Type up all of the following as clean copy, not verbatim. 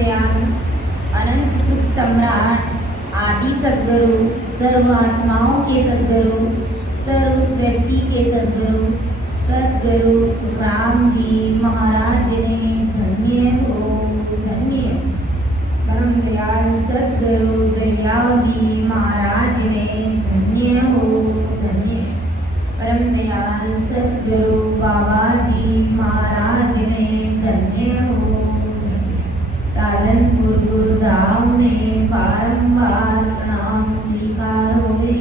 दयाल अनंत सुख सम्राट आदि सद्गुरु सर्व आत्माओं के सद्गुरु सर्व सृष्टि के सद्गुरु सद्गुरु सुखराम जी महाराज ने धन्य हो धन्य। परम दयाल सद्गुरु दरियाव जी महाराज ने धन्य हो धन्य। परम दयाल सद्गुरु बाबा जी महाराज ने धन्य हो। तालनपुर गुरुधाम ने बारंबार प्रणाम स्वीकार हुए।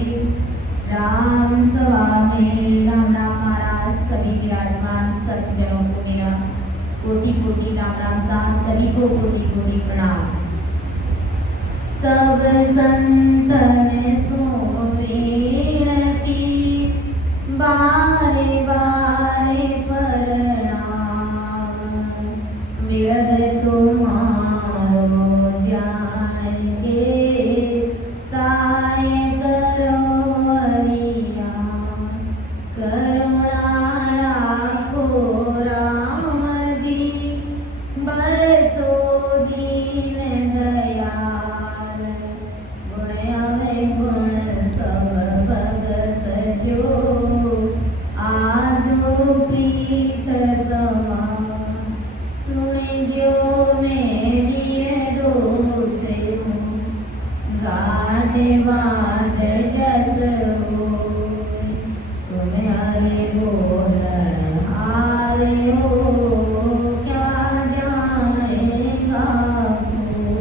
राम सभा में राम राम महाराज सभी विराजमान सत्जनों को मेरा कोटि कोटि राम राम सा सभी को कोटि कोटि प्रणाम। सब संतन सोवेण की बारे बारे प्रणाम। विरद तुम्हारो जान के साय करो अरिया। करुणा राखो राम जी बरसो दीन दयाल। गुण अवे गुण सब भग सजो आदो प्रीत समा। सुने जो मेरी दोष गाढ़ बात जस हो। तुम्हारे बोलन हारे हो क्या जानेगा को।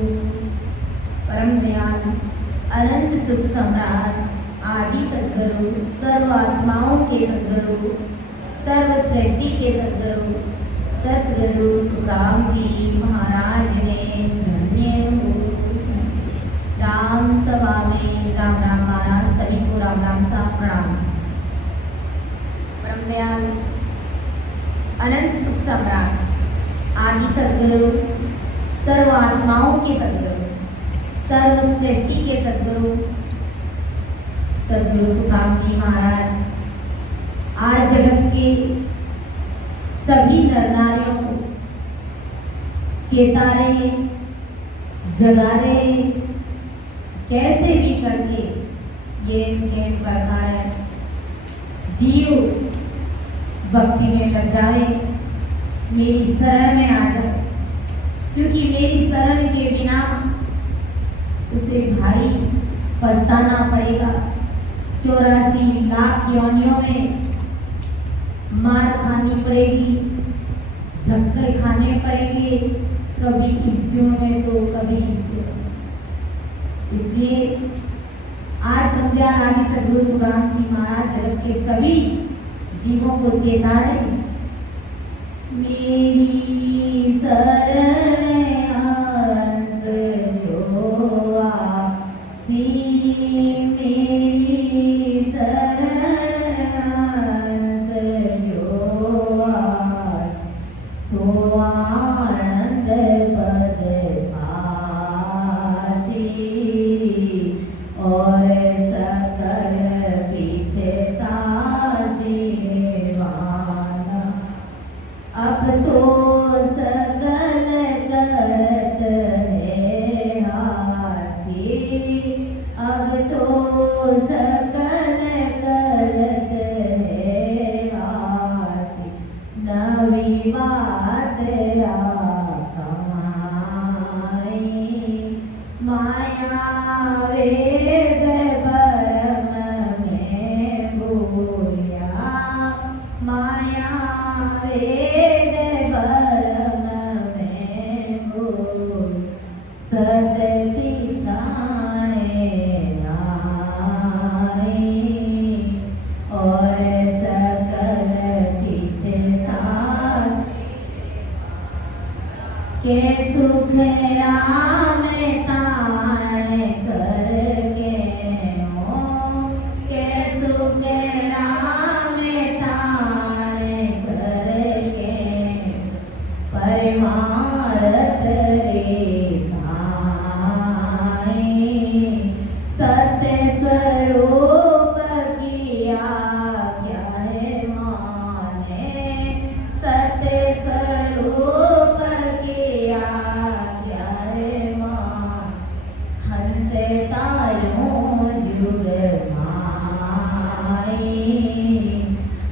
परम दयाल अनंत सुख सम्राट आदि सद्गुरु सर्व आत्माओं के सद्गुरु सर्व सृष्टि के सद्गुरु सद्गुरु सुखराम जी महाराज ने धन्य हो। राम सभा में राम राम महाराज सभी को राम राम सा प्रणाम। परम दयाल अनंत सुख सम्राट आदि सद्गुरु सर्व आत्माओं के सद्गुरु सर्व सृष्टि के सद्गुरु सद्गुरु सुखराम जी महाराज आज जगत के सभी नर नारियों को चेता रहे जगा रहे कैसे भी करके ये इनके प्रकार जीव भक्ति में लग जाए मेरी शरण में आ जाए। क्योंकि मेरी शरण के बिना उसे भारी पछताना पड़ेगा। 84 लाख योनियों में मार खानी पड़ेगी धक्के खाने पड़ेंगे कभी इस जीवन में तो कभी इस जीवन में। इसलिए आज पंजाब आदि सद्गुरु सुखराम जी महाराज जगत के सभी जीवों को चेता रहे मेरी शरण हंस जो आसी। मेरी शरण हंस जो आसी। सो आनंद पद पासी और सकल पीछे तासी निर्वाणा। अब तो सकल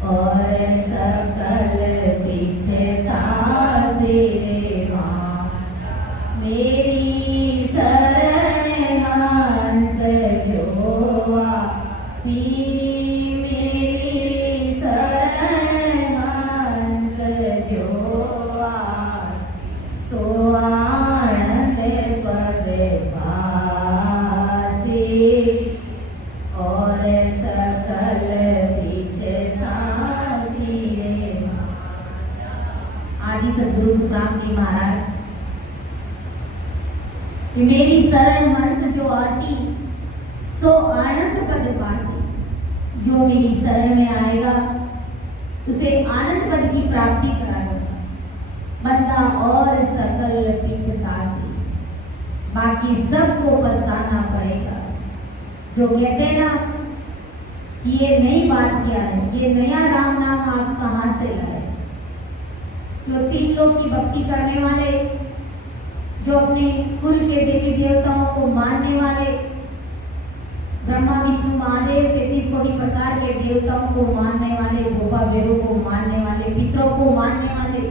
और सकल बिछता से माता। मेरी शरण हंस जो आसी, मेरी शरण हंस जो आसी, सो आनंद पद पासी। और सकल बिछता रे माता। आदि सदगुरु सुखराम जी महाराज, मेरी शरण हंस जो आसी, सो आनंद पद पासी। जो मेरी शरण में आएगा उसे आनंद पद की प्राप्ति करा दूंगा। बंदा और सकल पिछता से, बाकी सबको पछताना पड़ेगा। जो कहते हैं ना कि ये नई बात क्या है, ये नया राम नाम आप कहाँ से लाए। जो 3 लोक की भक्ति करने वाले, जो अपने कुल के देवी देवताओं को मानने वाले, ब्रह्मा विष्णु महादेव 33 कोटि प्रकार के देवताओं को मानने वाले, गोपा बेरू को मानने वाले, पितरों को मानने वाले,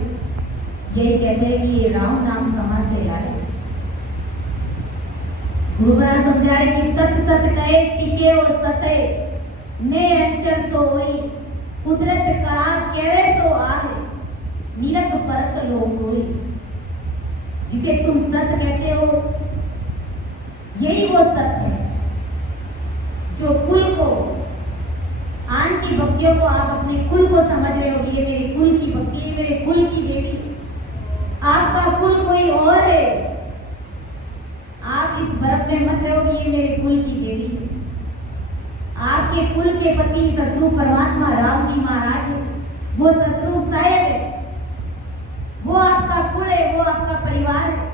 यही कहते हैं कि ये राम नाम कहाँ से लाए। गुरु महाराज समझा रहे कि सत सत कहे टिके ओ सते, ने अंचर सो होई, कुदरत का केवे सो आहे, निरक परक लोग होई। जिसे तुम सत कहते हो यही वो सत है जो कुल को, आन की भक्तियों को आप अपने कुल को समझ रहे हो, ये मेरे कुल की भक्ति है, मेरे कुल की देवी। आपका कुल कोई और है, आप इस भ्रम में मत रहो कि ये मेरे कुल की देवी है। आपके कुल के पति सतगुरु परमात्मा राम जी महाराज है, वो सतगुरु साहेब है, वो आपका कुल है, वो आपका परिवार है।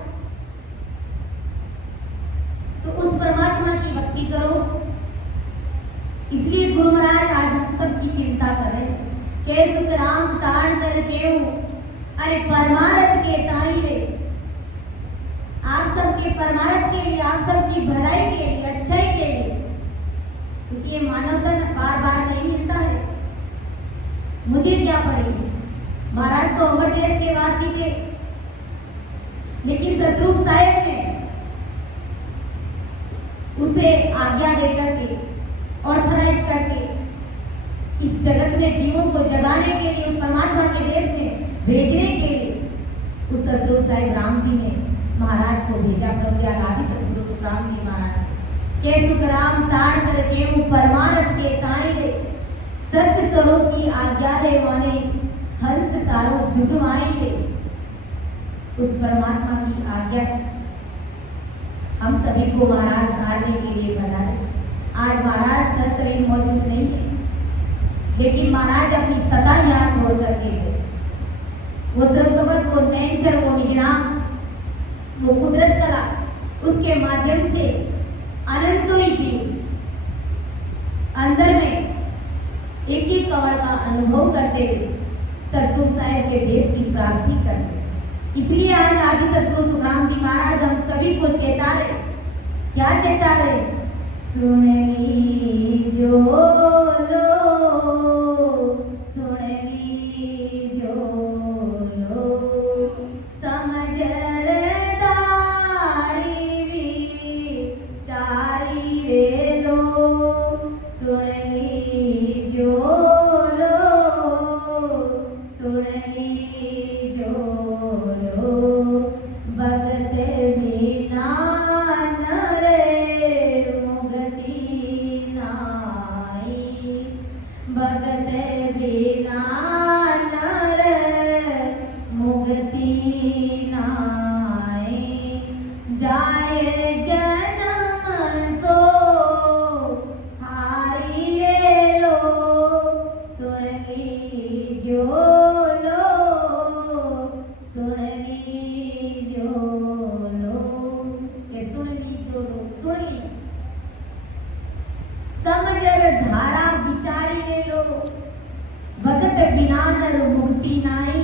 तो उस परमात्मा की भक्ति करो। इसलिए गुरु महाराज आज हम सबकी चिंता कर रहे हैं। के सुख राम ताड़ कर केऊ, अरे परमारथ के ताई रे। आप सबके परमारथ के लिए, आप सबकी भलाई के लिए, अच्छाई के लिए, क्योंकि ये मानव धन बार बार नहीं मिलता है। मुझे क्या पड़ेगी, महाराज तो अमर देश के वासी थे, लेकिन सतरूप साहेब ने उसे आज्ञा देकर के ऑथराइज करके इस जगत में जीवों को जगाने के लिए, उस परमात्मा के देश में भेजने के लिए उस सतरूप साहेब राम जी ने महाराज को भेजा। प्रज्ञा आदि सतगुरु सुखराम जी महाराज के सुख राम ताड़ कर केऊ, परमारथ के ताई रे। सत्य स्वरूप की आज्ञा है माने, हंस तारो जुगमाई रे। उस परमात्मा की आज्ञा हम सभी को महाराज धारने के लिए बना है। आज महाराज सशरीर मौजूद नहीं है, लेकिन महाराज अपनी सदा यहाँ छोड़ करके गए। वो सरसबत, वो नेचर, वो निजनाम, वो कुदरत कला, उसके माध्यम से अनंतों ही जीव अंदर में एक ही कवड़ का अनुभव करते हुए सतगुरु साहेब के देश की प्राप्ति करते। इसलिए आज आदि सतगुरु सुखराम जी महाराज हम सभी को चेता रहे। क्या चेता रहे? सुन लीजो लो, सुन लीजो लो, समझदारी विचारी रे लो। सुन लीजो लो, सुन लीजो लो, भगत बिना नरे मुक्ति नाई, भगत बिना नर मुक्ति नाई। जाय जन्म सो हारी रे लो, सुन लीजो लो, सुन लीजो लो, ये सुन लीजो लो, सुन ली। समझर धारा विचारी ले लो, भगत बिना नर मुक्ति नाई।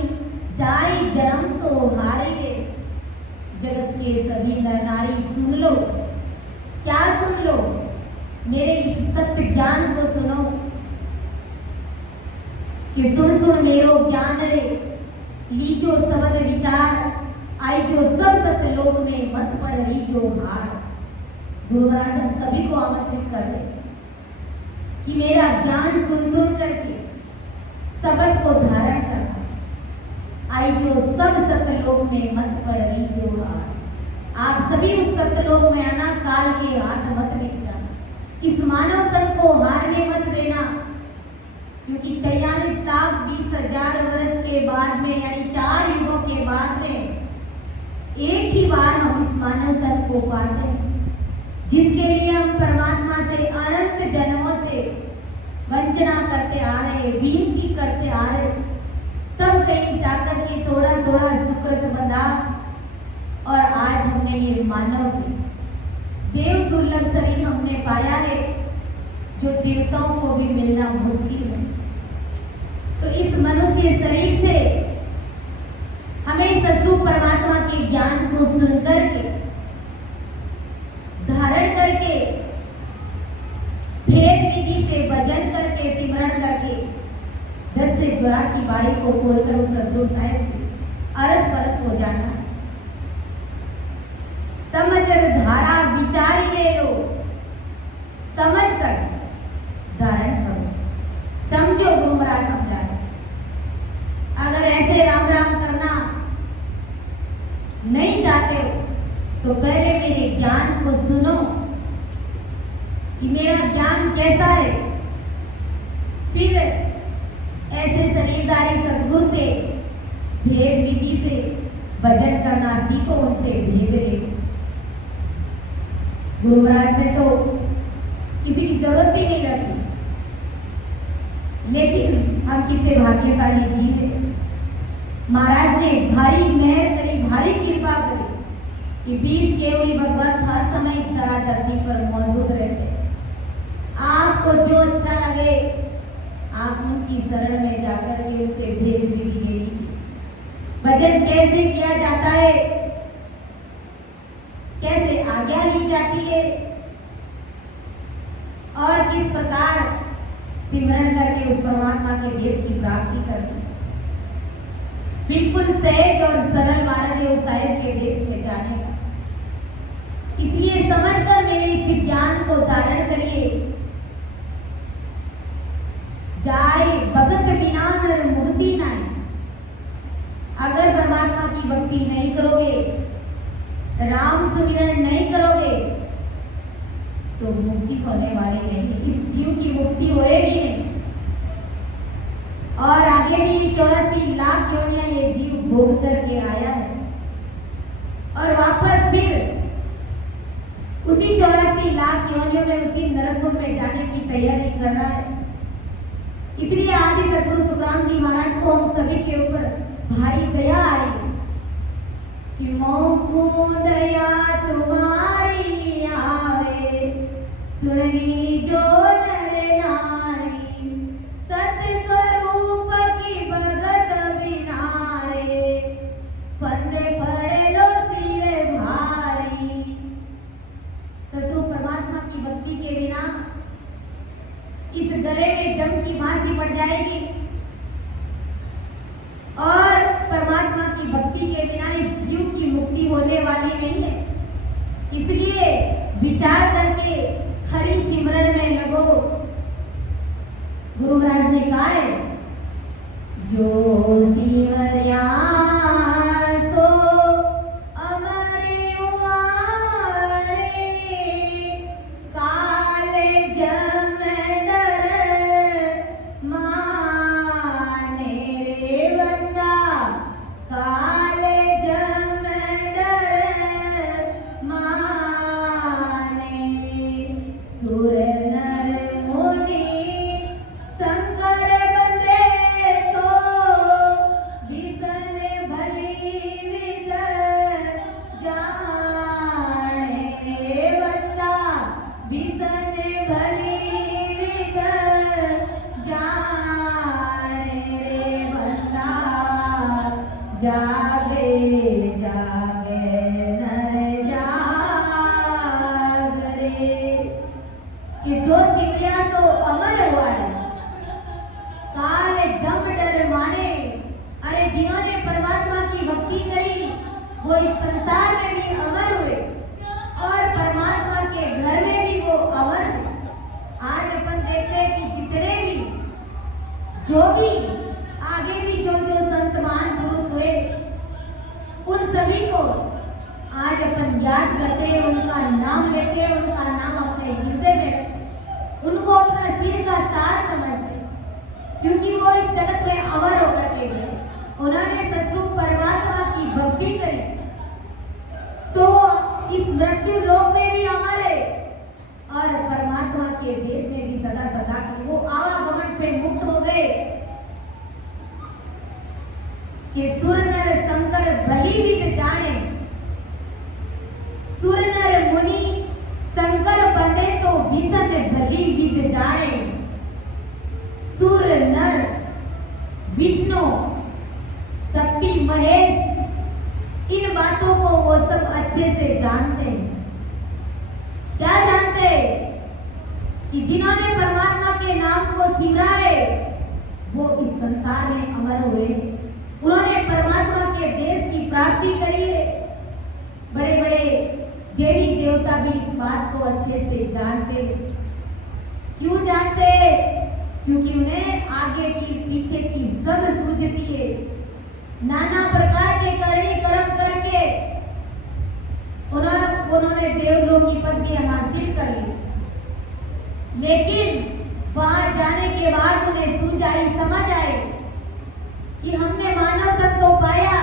जाई जन्म सो हारी रे। जगत के सभी नर नारी सुन लो। क्या सुन लो? मेरे इस सत्य ज्ञान को सुनो कि सुन सुन मेरो ज्ञान रे, लीजो शब्द विचार, आई जो सब सत्य लोक में मत पड़ लीजो हार। गुरु महाराज हम सभी को आमंत्रित कर रहे कि मेरा ज्ञान सुन सुन करके शब्द को धारण करना, आई जो सब सत्यलोक में मत पड़ लीजो हार। आप सभी उस सत्यलोक में आना, काल के हाथ मत मिट जाना, इस मानव तन को हारने मत देना, क्योंकि 43,20,000 वर्ष के बाद में, यानी 4 युगों के बाद में एक ही बार हम इस मानव तन को पाते हैं, जिसके लिए हम परमात्मा से अनंत जन्मों से वंचना करते आ रहे, विनती करते आ रहे, तब कहीं जाकर के थोड़ा थोड़ा सुकृत बंधा और आज हमने ये मानव देव दुर्लभ शरीर हमने पाया है, जो देवताओं को भी मिलना मुश्किल है। तो इस मनुष्य शरीर से हमें सद्रूप परमात्मा के ज्ञान को सुनकर के, धारण करके, भेद विधि से भजन करके, सिमरण करके 10वें द्वार की बारी को खोलकर उस सद्रूप साहिब से अरस परस हो जाना। समझ धारा विचारी ले लो, समझ कर धारण करो, समझो गुरु महाराज समझा। अगर ऐसे राम राम करना नहीं चाहते हो तो पहले मेरे ज्ञान को सुनो कि मेरा ज्ञान कैसा है, फिर ऐसे शरीरधारी सद्गुरु से भेद विधि से भजन करना सीखो, उनसे भेद ले। गुरु महाराज ने तो किसी की जरूरत ही नहीं रखी, लेकिन हम कितने भाग्यशाली जीव हैं। महाराज ने भारी मेहर करी, भारी कृपा करी कि 20 केवड़ी भगवत हर समय इस तरह धरती पर मौजूद रहते। आपको जो अच्छा लगे आप उनकी शरण में जाकर के उनसे भेद विधि ले लीजिए। भजन कैसे किया जाता है, कैसे आज्ञा ली जाती है और किस प्रकार सिमरण करके उस परमात्मा के देश की प्राप्ति करनी, बिल्कुल सहज और सरल मार्ग है उस साहिब के देश में जाने का। इसलिए समझकर मेरे इस ज्ञान को धारण करिए। जाए भगत बिना नर मुक्ति नाई। अगर परमात्मा की भक्ति नहीं करोगे, राम सुमिरन नहीं करोगे तो मुक्ति होने वाली नहीं, इस जीव की मुक्ति होएगी नहीं। और आगे भी 84 लाख योनियां ये जीव भोग करके आया है और वापस फिर उसी 84 लाख योनियों में उसी नरककुंड में जाने की तैयारी कर रहा है। इसलिए आदि सद्गुरु सुखराम जी महाराज को हम सभी के ऊपर भारी दया आ रही है कि मोको दया तुम्हारी आवे, सुननी जो नर नारी, सत्य स्वरूप की भगत बिनारे, फंदे पड़े लो सिरे भारी। सद्गुरु परमात्मा की भक्ति के बिना इस गले में जम की फांसी पड़ जाएगी और परमात्मा की भक्ति के बिना इस जीव की मुक्ति होने वाली नहीं है। इसलिए विचार करके हरि सिमरण में लगो। गुरु महाराज ने कहा है, जो सिमरिया सो अमर उआरे, काले जम डर माने रे बंदा, काले जम डर माने, सुर नर मुनि शंकर बंदे तो विसन भली विद जाने रे बंदा, विसन भली विद जाने रे बंदा, जागे जागे नर जाग रे। कि जो सिमरिया सो अमर हुआ है, काल जम देखते हैं कि जितने भी जो भी आगे भी जो जो संत महान पुरुष हुए उन सभी को आज अपन याद करते हैं, उनका नाम लेते हैं, उनका नाम अपने हृदय में रखते हैं, उनको अपना सिर का ताज समझते हैं, क्योंकि वो इस जगत में अमर होकर के गए। उन्होंने सतरूप परमात्मा की भक्ति करी तो इस मृत्यु लोक में भी अमर है और परमात्मा के देश में भी सदा सदा की वो आवागमन से मुक्त हो गए कि सुर नर शंकर भली विद जाने, सुर नर मुनि शंकर बंदे तो विषम भली विद जाने, सुर नर विष्णु शक्ति महेश इन बातों को वो सब अच्छे से जानते हैं। क्या जानते हैं? कि जिन्होंने परमात्मा के नाम को सिमराए वो इस संसार में अमर हुए, उन्होंने परमात्मा के देश की प्राप्ति करी है। बड़े बड़े देवी देवता भी इस बात को अच्छे से जानते हैं। क्यों जानते हैं? क्योंकि उन्हें आगे की पीछे की सब सूझती है। नाना प्रकार के करनी कर्म करके उन्होंने देवलोक की पदवी हासिल कर ली, लेकिन वहां जाने के बाद उन्हें सूझ आई, समझ आई कि हमने मानव तत्व तो पाया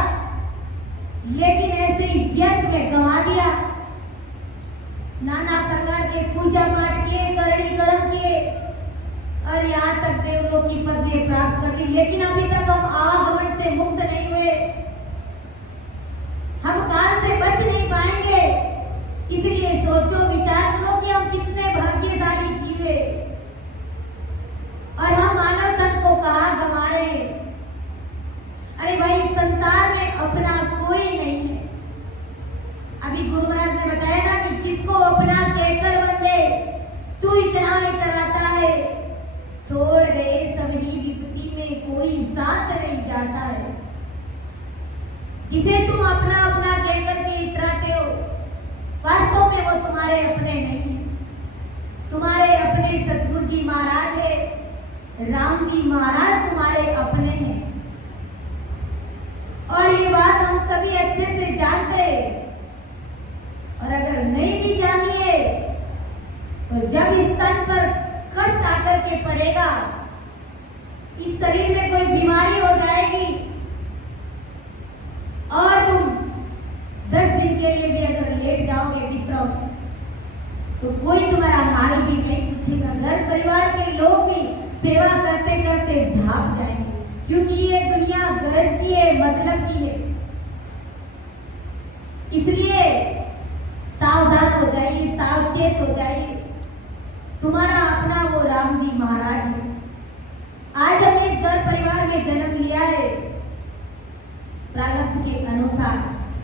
लेकिन ऐसे ही व्यर्थ में गंवा दिया। नाना प्रकार के पूजा पाठ किए, करनी कर्म किए और यहाँ तक देवलोक की पदवी प्राप्त कर ली, लेकिन अभी तक हम आवागमन से मुक्त नहीं हुए। हम काल से बच नहीं पाएंगे। इसलिए सोचो, विचार करो कि हम कितने भाग्यशाली जीव हैं और हम मानव तन को कहाँ गंवा रहे हैं। अरे भाई, संसार में अपना कोई नहीं है। अभी गुरु महाराज ने बताया ना कि जिसको अपना कहकर बंदे तू इतना इतराता है, छोड़ गए सभी विपत्ति में कोई साथ नहीं जाता है। जिसे तुम अपना अपना कहकर के इतराते हो, वास्तव में वो तुम्हारे अपने नहीं है। तुम्हारे अपने सतगुरु जी महाराज है, राम जी महाराज तुम्हारे अपने हैं और ये बात हम सभी अच्छे से जानते हैं। और अगर नहीं भी जानिए तो जब इस तन पर कष्ट आकर के पड़ेगा, इस शरीर में कोई बीमारी हो जाएगी और तुम 10 दिन के लिए भी अगर लेट जाओगे बिस्तरों में तो कोई तुम्हारा हाल भी नहीं पूछेगा। घर परिवार के लोग भी सेवा करते करते धाप जाएंगे, क्योंकि ये दुनिया गरज की है, मतलब की है। इसलिए सावधान हो जाइए, सावचेत हो जाइए। तुम्हारा अपना वो राम जी महाराज है। आज हमने इस घर परिवार में जन्म लिया है, प्रारब्ध के अनुसार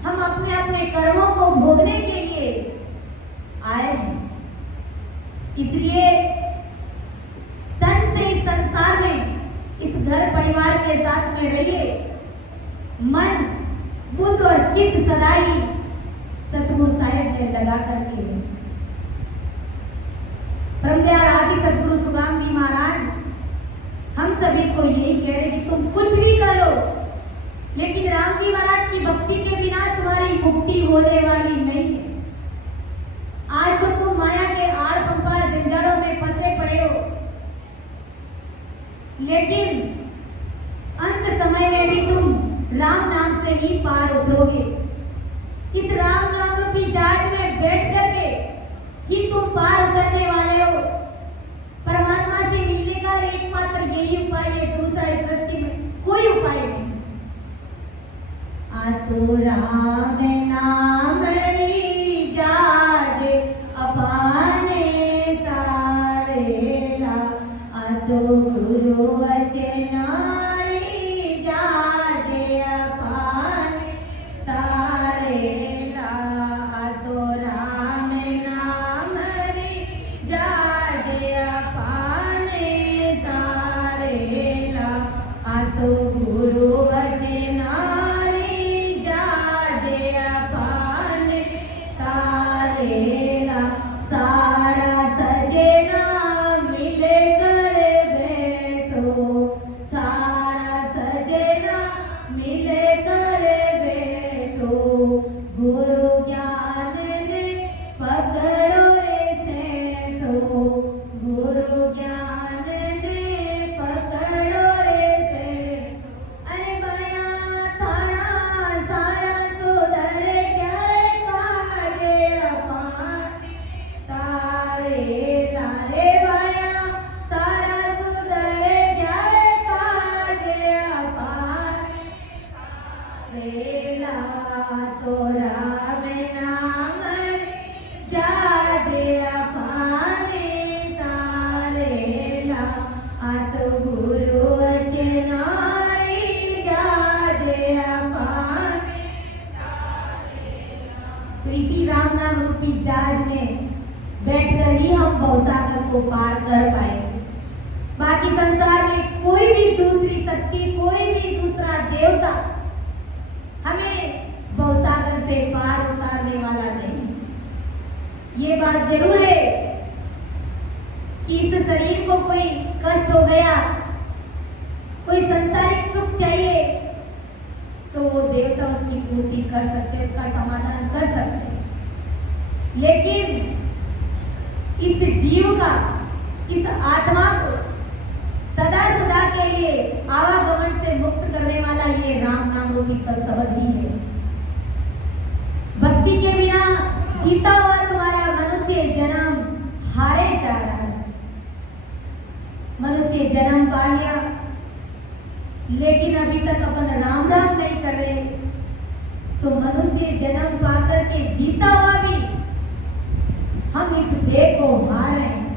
हम अपने अपने कर्मों को भोगने के लिए आए हैं। इसलिए तन से इस संसार में, इस घर परिवार के साथ में रहिए। मन, बुद्ध और चित्त सदा ही सतगुरु साहिब में लगा करके है। परमदयाल आदि सतगुरु सुखराम जी महाराज हम सभी को यही कह रहे कि तुम कुछ भी कर लो, लेकिन राम जी महाराज की भक्ति के बिना तुम्हारी मुक्ति होने वाली नहीं है। आज तो तुम माया के आड़ पंपाड़ जंजालों में फंसे पड़े हो, लेकिन अंत समय में भी तुम राम नाम से ही पार उतरोगे। इस राम नाम रूपी जहाज में बैठ करके ही तुम पार उतरने वाले हो। परमात्मा से मिलने का एकमात्र यही उपाय है, दूसरा इस सृष्टि में कोई उपाय नहीं। आतो राम नाम री जाज अपाने तारेला, आतो गुरु वचना री जाज अपाने तारेला, आतो राम नाम री जाज अपाने तारेला, आतो गुरु वचना री जाज अपाने गुरु वचनारी जाजे अपाने। तो इसी राम नाम रूपी जहाज में बैठकर ही हम भवसागर को पार कर पाएंगे। बाकी संसार में कोई भी दूसरी शक्ति, कोई भी दूसरा देवता हमें भवसागर से पार उतारने वाला नहीं। ये बात जरूर है कि इस शरीर को कोई कष्ट हो गया, कोई संसारिक सुख चाहिए, तो वो देवता उसकी पूर्ति कर सकते, उसका समाधान कर सकते। लेकिन इस जीव का, इस आत्मा को सदा सदा के लिए आवागमन से मुक्त करने वाला ये राम नाम रूपी सत्शब्द ही है। भक्ति के बिना जीता हुआ तुम्हारा मनुष्य जन्म हारे जा रहा है। मनुष्य जन्म पा लिया, लेकिन अभी तक अपन राम राम नहीं कर रहे, तो मनुष्य जन्म पाकर के जीता हुआ भी हम इस देह को हार रहे हैं।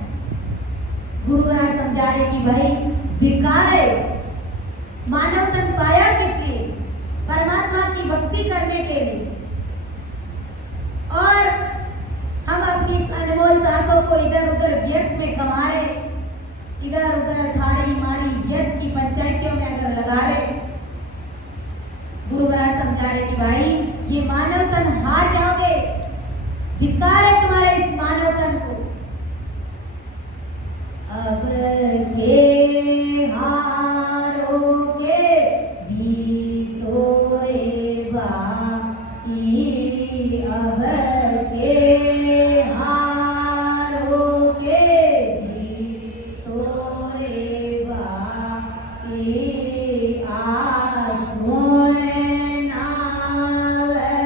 गुरु महाराज समझा रहे कि भाई धिक्कार है, मानव तन पाया किस लिए? परमात्मा की भक्ति करने के लिए। और हम अपनी अनमोल सांसों को इधर उधर व्यर्थ में गंवा रहे, इधर उधर थारी मारी व्यर्थ की पंचायतियों में अगर लगा रहे। गुरु महाराज समझा रहे कि भाई ये मानव तन हार जाओगे, धिक्कार है तुम्हारे इस मानव तन को। अब के हारोगे जीतो रे भाई, अब के हारोगे जीतो रे भाई, आसुन नाव किनारे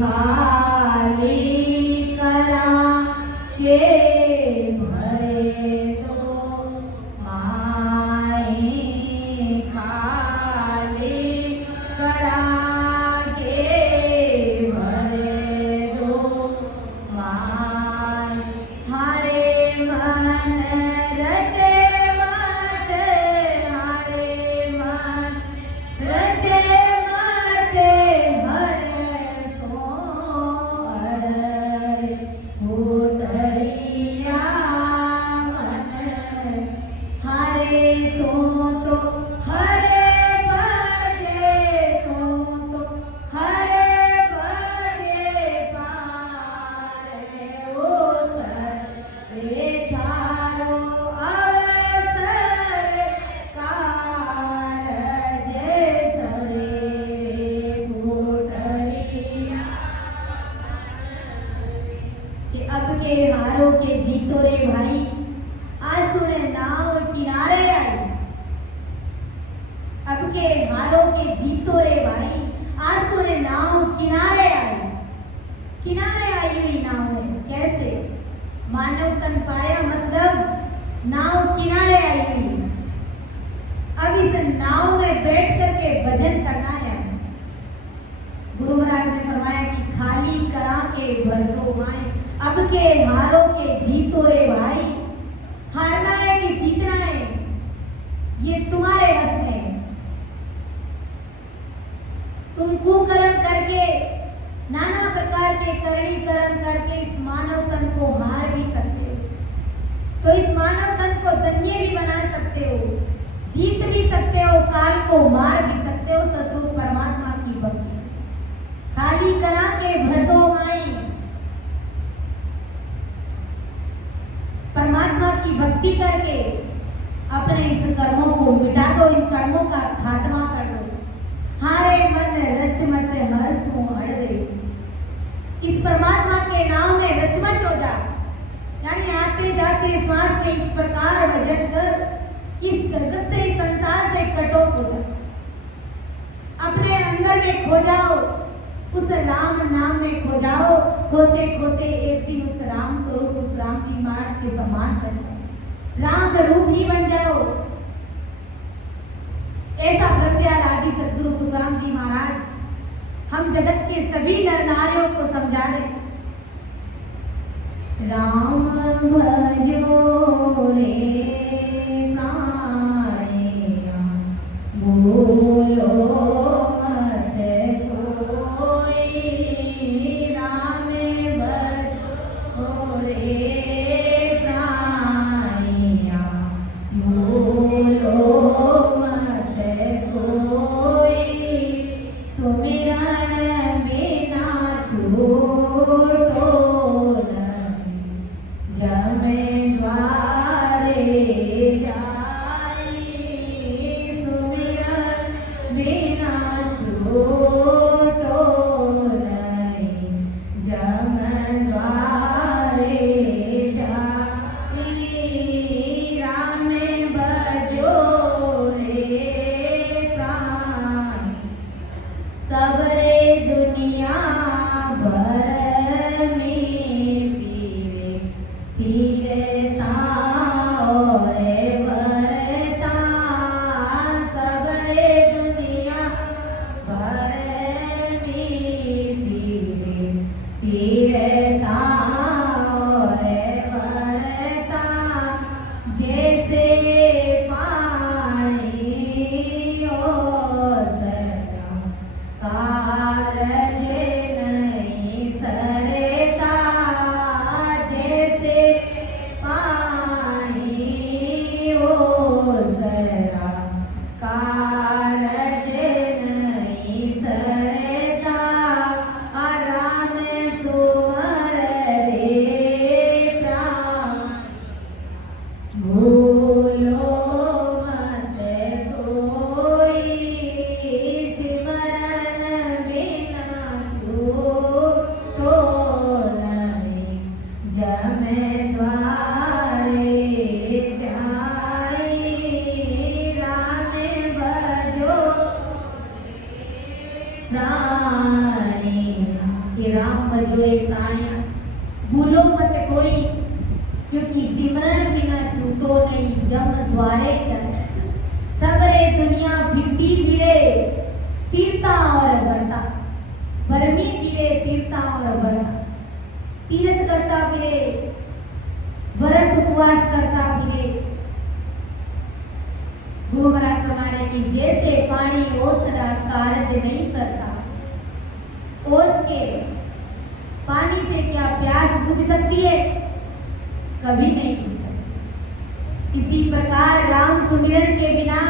खाली करा के भरे दो माई, खाली करा के भरे दो माई। हरे मन रचे माचे, हरे मन रचे माचे, हारों के जीतो रे भाई, आज सुने नाव किनारे आई। अब के हारों के जीतो रे भाई, आज सुने नाव किनारे आई। किनारे आई हुई नाव है, कैसे? मानव तन पाया मतलब नाव किनारे आई हुई। अब इस नाव में बैठ करके भजन करना है। गुरु महाराज ने फरमाया कि खाली करा के भर दो माए, अब के हारों के जीतो रे भाई। हारना है कि जीतना है, ये तुम्हारे बस में है। तुम कुकर्म करके, नाना प्रकार के करनी कर्म करके इस मानव तन को हार भी सकते हो, तो इस मानव तन को धन्य भी बना सकते हो, जीत भी सकते हो, काल को मार भी सकते हो ससुर परमात्मा की भक्ति। खाली करा के भर दो माई, परमात्मा की भक्ति करके अपने इस कर्मों को मिटा दो, इन कर्मों का खात्मा कर दो। हारे मन रच मच हर्षों हर दे, इस परमात्मा के नाम में रचमच हो जा। यानी आते जाते श्वास में इस प्रकार भजन कर, इस जगत से, इस संसार से कटोप हो जा, अपने अंदर में खो जाओ, उस राम नाम में खो जाओ। खोते खोते एक दिन उस राम स्वरूप, उस राम जी महाराज के सम्मान कर राम रूप ही बन जाओ। सदगुरु सुखराम जी महाराज हम जगत के सभी नर नारियों को समझा रहे, राम भजो रे प्राणिया बोलो मत कोई, राम भजो रे प्राणिया बोलो मत कोई, सुमिरन बिना छूटो जमे द्वारे जाई, सुमिरन बिना छूटो नहीं, जम द्वारे जाई, राम भजो रे प्राण, सबरे दुनिया भर में फिरता और बरता, सबरे दुनिया भर में फिरता और बरता, जैसे पानी ओसरा कारज नहीं सरता, जैसे पानी ओसरा कारज नहीं सरता, राम सुमर रे प्राण भूलो मत कोई, सिमरन बिना छूटो नहीं, जमे द्वारे जाई, राम भजो प्राणिया, कि राम भजो रे प्राणिया भूलो मत कोई, क्योंकि सिमरन बिना छूटो नहीं, जम द्वारे जाए, सबरे दुनिया फिरती फिरे तीर्था और बरता, भरमी फिरे तीर्था और बरता, तीर्थ करता फिरे, व्रत उपवास करता फिरे। गुरु महाराज फरमा रहे कि जैसे पानी ओसरा कारज नहीं सरता, ओस के पानी से क्या प्यास बुझ सकती है? कभी नहीं बुझ सकती। इसी प्रकार राम सुमिरन के बिना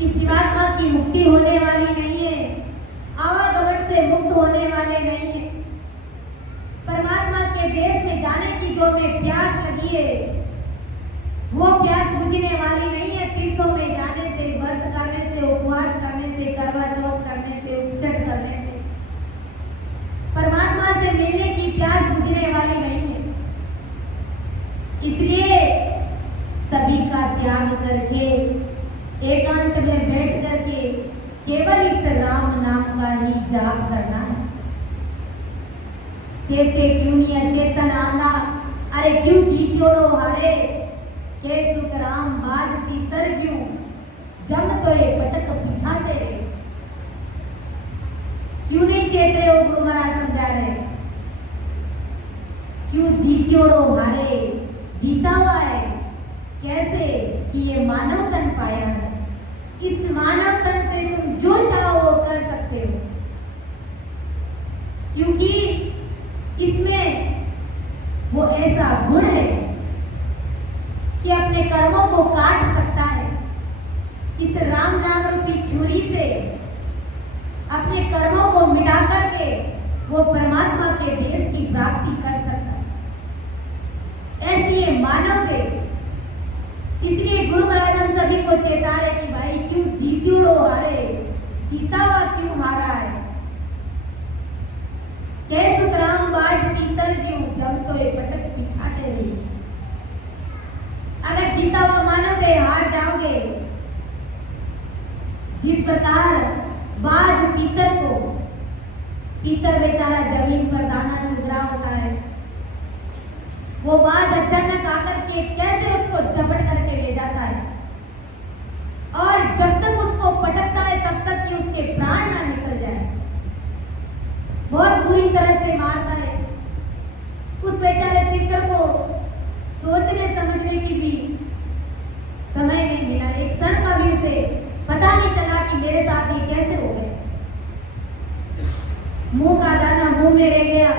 इस जीवात्मा की मुक्ति होने वाली नहीं है, आवागमन से मुक्त होने वाले नहीं है। परमात्मा के देश में जाने की जो में प्यास लगी है, वो प्यास बुझने वाली नहीं है। तीर्थों में जाने से, व्रत करने से, उपवास करने से, करवा चौथ करने से, उपचट करने से परमात्मा से मिलने की प्यास बुझने वाली नहीं है। इसलिए सभी का त्याग करके एकांत में बैठ करके केवल इस राम नाम का ही जाप करना है। चेते क्यों नहीं अचेतन आंदा, अरे क्यों जीत्योड़ो हारे, के सुख राम बाजती तरज्यूं, जम तो ये पटक पिछाते रे। क्यों नहीं चेत रहे हो? गुरु महाराज समझा रहे, क्यों जीत्योड़ो हारे, जीता हुआ है कैसे कि ये मानव तन पाया है। इस मानव तन से तुम जो चाहो वो कर सकते हो, क्योंकि इसमें वो ऐसा गुण है कि अपने कर्मों को काट सकता है। इस राम नाम रूपी छुरी से अपने कर्मों को मिटा करके वो परमात्मा के देश की प्राप्ति कर सकता है। ऐसी ये मानव दे। इसलिए गुरु महाराज हम सभी को चेता रहे कि भाई क्यों जीत्योड़ो हारे, जीता हुआ क्यों हारा है। कै सुख राम बाज की तरज्यूं, जम तो ये पटक पिछाते रही। अगर जीता हुआ मानव दे हार जाओगे, जिस प्रकार बाज तीतर को, तीतर बेचारा जमीन पर दाना चुग रहा होता है, वो बाज अचानक आकर के कैसे उसको झपट करके ले जाता है, और जब तक उसको पटकता बुरी तरह से मारता है। उस बेचारे तितर को सोचने समझने की भी समय नहीं मिला, एक क्षण का भी उसे पता नहीं चला कि मेरे साथ ये कैसे हो गए। मुंह का दाना मुंह में रह गया,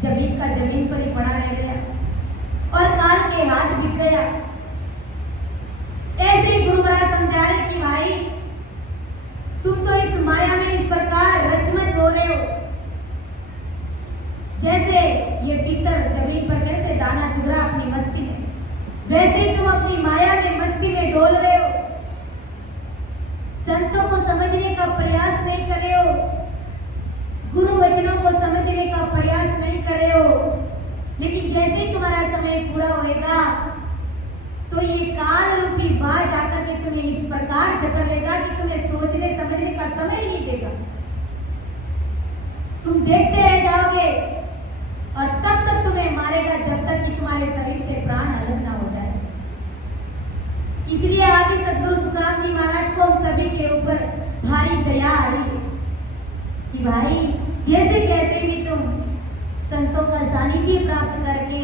जमीन का जमीन पर ही पड़ा रह गया और काल के हाथ बिक गया। ऐसे ही गुरु महाराज समझा रहे कि भाई तुम तो इस माया में इस प्रकार रचमच हो रहे हो, जैसे ये तितर जमीन पर कैसे दाना चुग रहा अपनी मस्ती में, वैसे ही तुम अपनी माया में मस्ती में डोल रहे हो। संतों को समझने का प्रयास नहीं कर रहे हो, गुरु वचनों को समझने का प्रयास नहीं कर रहे हो। लेकिन जैसे ही तुम्हारा समय पूरा होएगा तो ये काल रूपी बाज आकर के तुम्हें इस प्रकार जकड़ लेगा कि तुम्हें सोचने समझने का समय ही नहीं देगा। तुम देखते रह जाओगे और तब तक तुम्हें मारेगा जब तक कि तुम्हारे शरीर से प्राण अलग ना हो जाए। इसलिए आगे सदगुरु सुखराम जी महाराज को हम सभी के ऊपर भारी दया आ रही है कि भाई जैसे कैसे भी तुम संतों का सानिध्य प्राप्त करके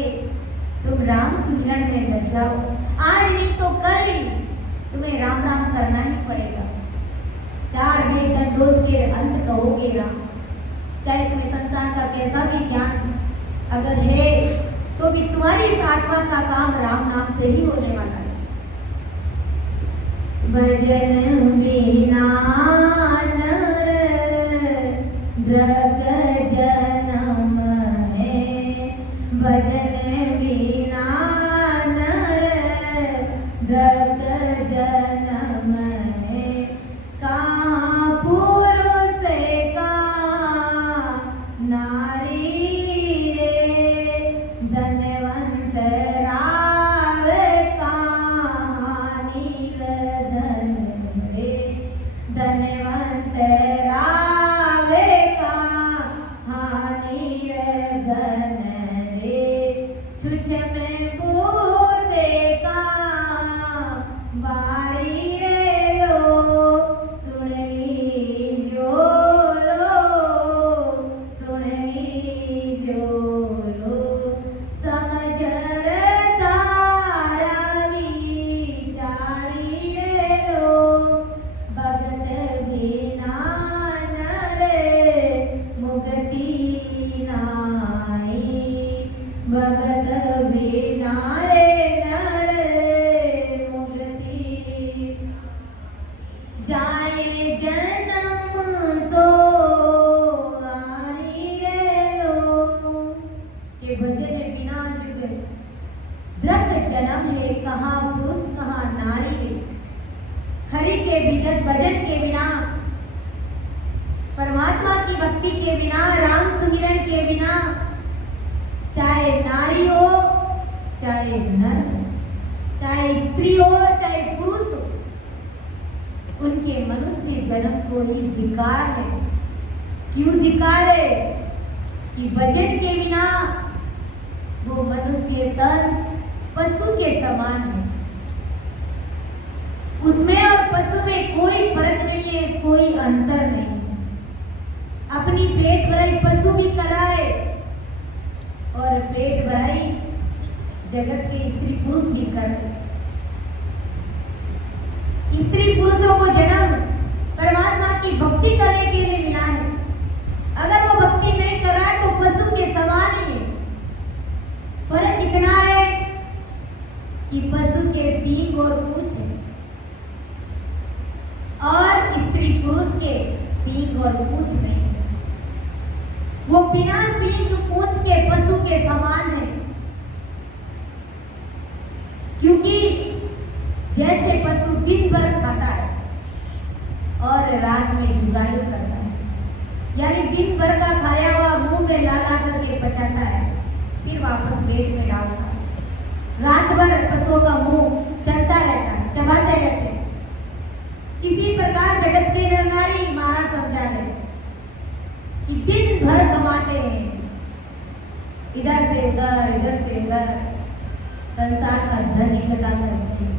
तुम राम सुमिरन में लग जाओ। आज नहीं तो कल ही तुम्हें राम राम करना ही पड़ेगा। 4 वेद दंडोत के अंत कहोगे राम। चाहे तुम्हें संसार का कैसा भी ज्ञान अगर है तो भी तुम्हारी इस आत्मा का काम राम नाम से ही होने वाला है। भजन बिना नर दृग जन्म है, भजन बिना नर दृग जन्म है। कहाँ पुरुष कहाँ नारी रे, धनवंत राव कहाँ नीलधन रे, धनवंत राव कहाँ नीलधन रे। छुछ में बूते का बारी रे लो, सुन लीजो लो, सुन लीजो लो। समझ तारा विचारी रे लो, भगत बिना नर मुक्ति नाई, भगत बिना रे नर मुक्ति। जाए जन्म सो आरी रे लो, ये भजन बिना जुग दृक जन्म है। कहाँ पुरुष कहाँ नारी रे। हरि के भजन के बिना, परमात्मा की भक्ति के बिना, राम सुमिरन के बिना, चाहे नारी हो चाहे नर हो, चाहे स्त्री हो चाहे पुरुष हो, उनके मनुष्य जन्म को ही धिक्कार है। क्यों धिक्कार है? कि भजन के बिना वो मनुष्य तन पशु के समान है। उसमें और पशु में कोई फर्क नहीं है, कोई अंतर नहीं है। अपनी पेट भराई पशु भी कराए और पेट भराई जगत के स्त्री पुरुष भी कर रहे। स्त्री पुरुषों को जन्म परमात्मा की भक्ति करने के लिए मिला है। अगर वो भक्ति नहीं कर रहा है तो पशु के समान ही है। फर्क इतना है कि पशु के सींग और पूंछ है और स्त्री पुरुष के सींग और पूंछ नहीं है। वो बिना सींग पूंछ के पशु के समान है। क्योंकि जैसे पशु दिन भर खाता है और रात में जुगाड़ू करता है, यानी दिन भर का खाया हुआ मुंह में ला ला करके पचाता है, फिर वापस पेट में डालता है। रात भर पशुओं का मुंह चलता रहता है, चबाते रहते हैं। इसी प्रकार जगत के नर नारी महाराज समझा रहे कि दिन भर कमाते हैं, इधर से उधर संसार का धन इकट्ठा करते हैं,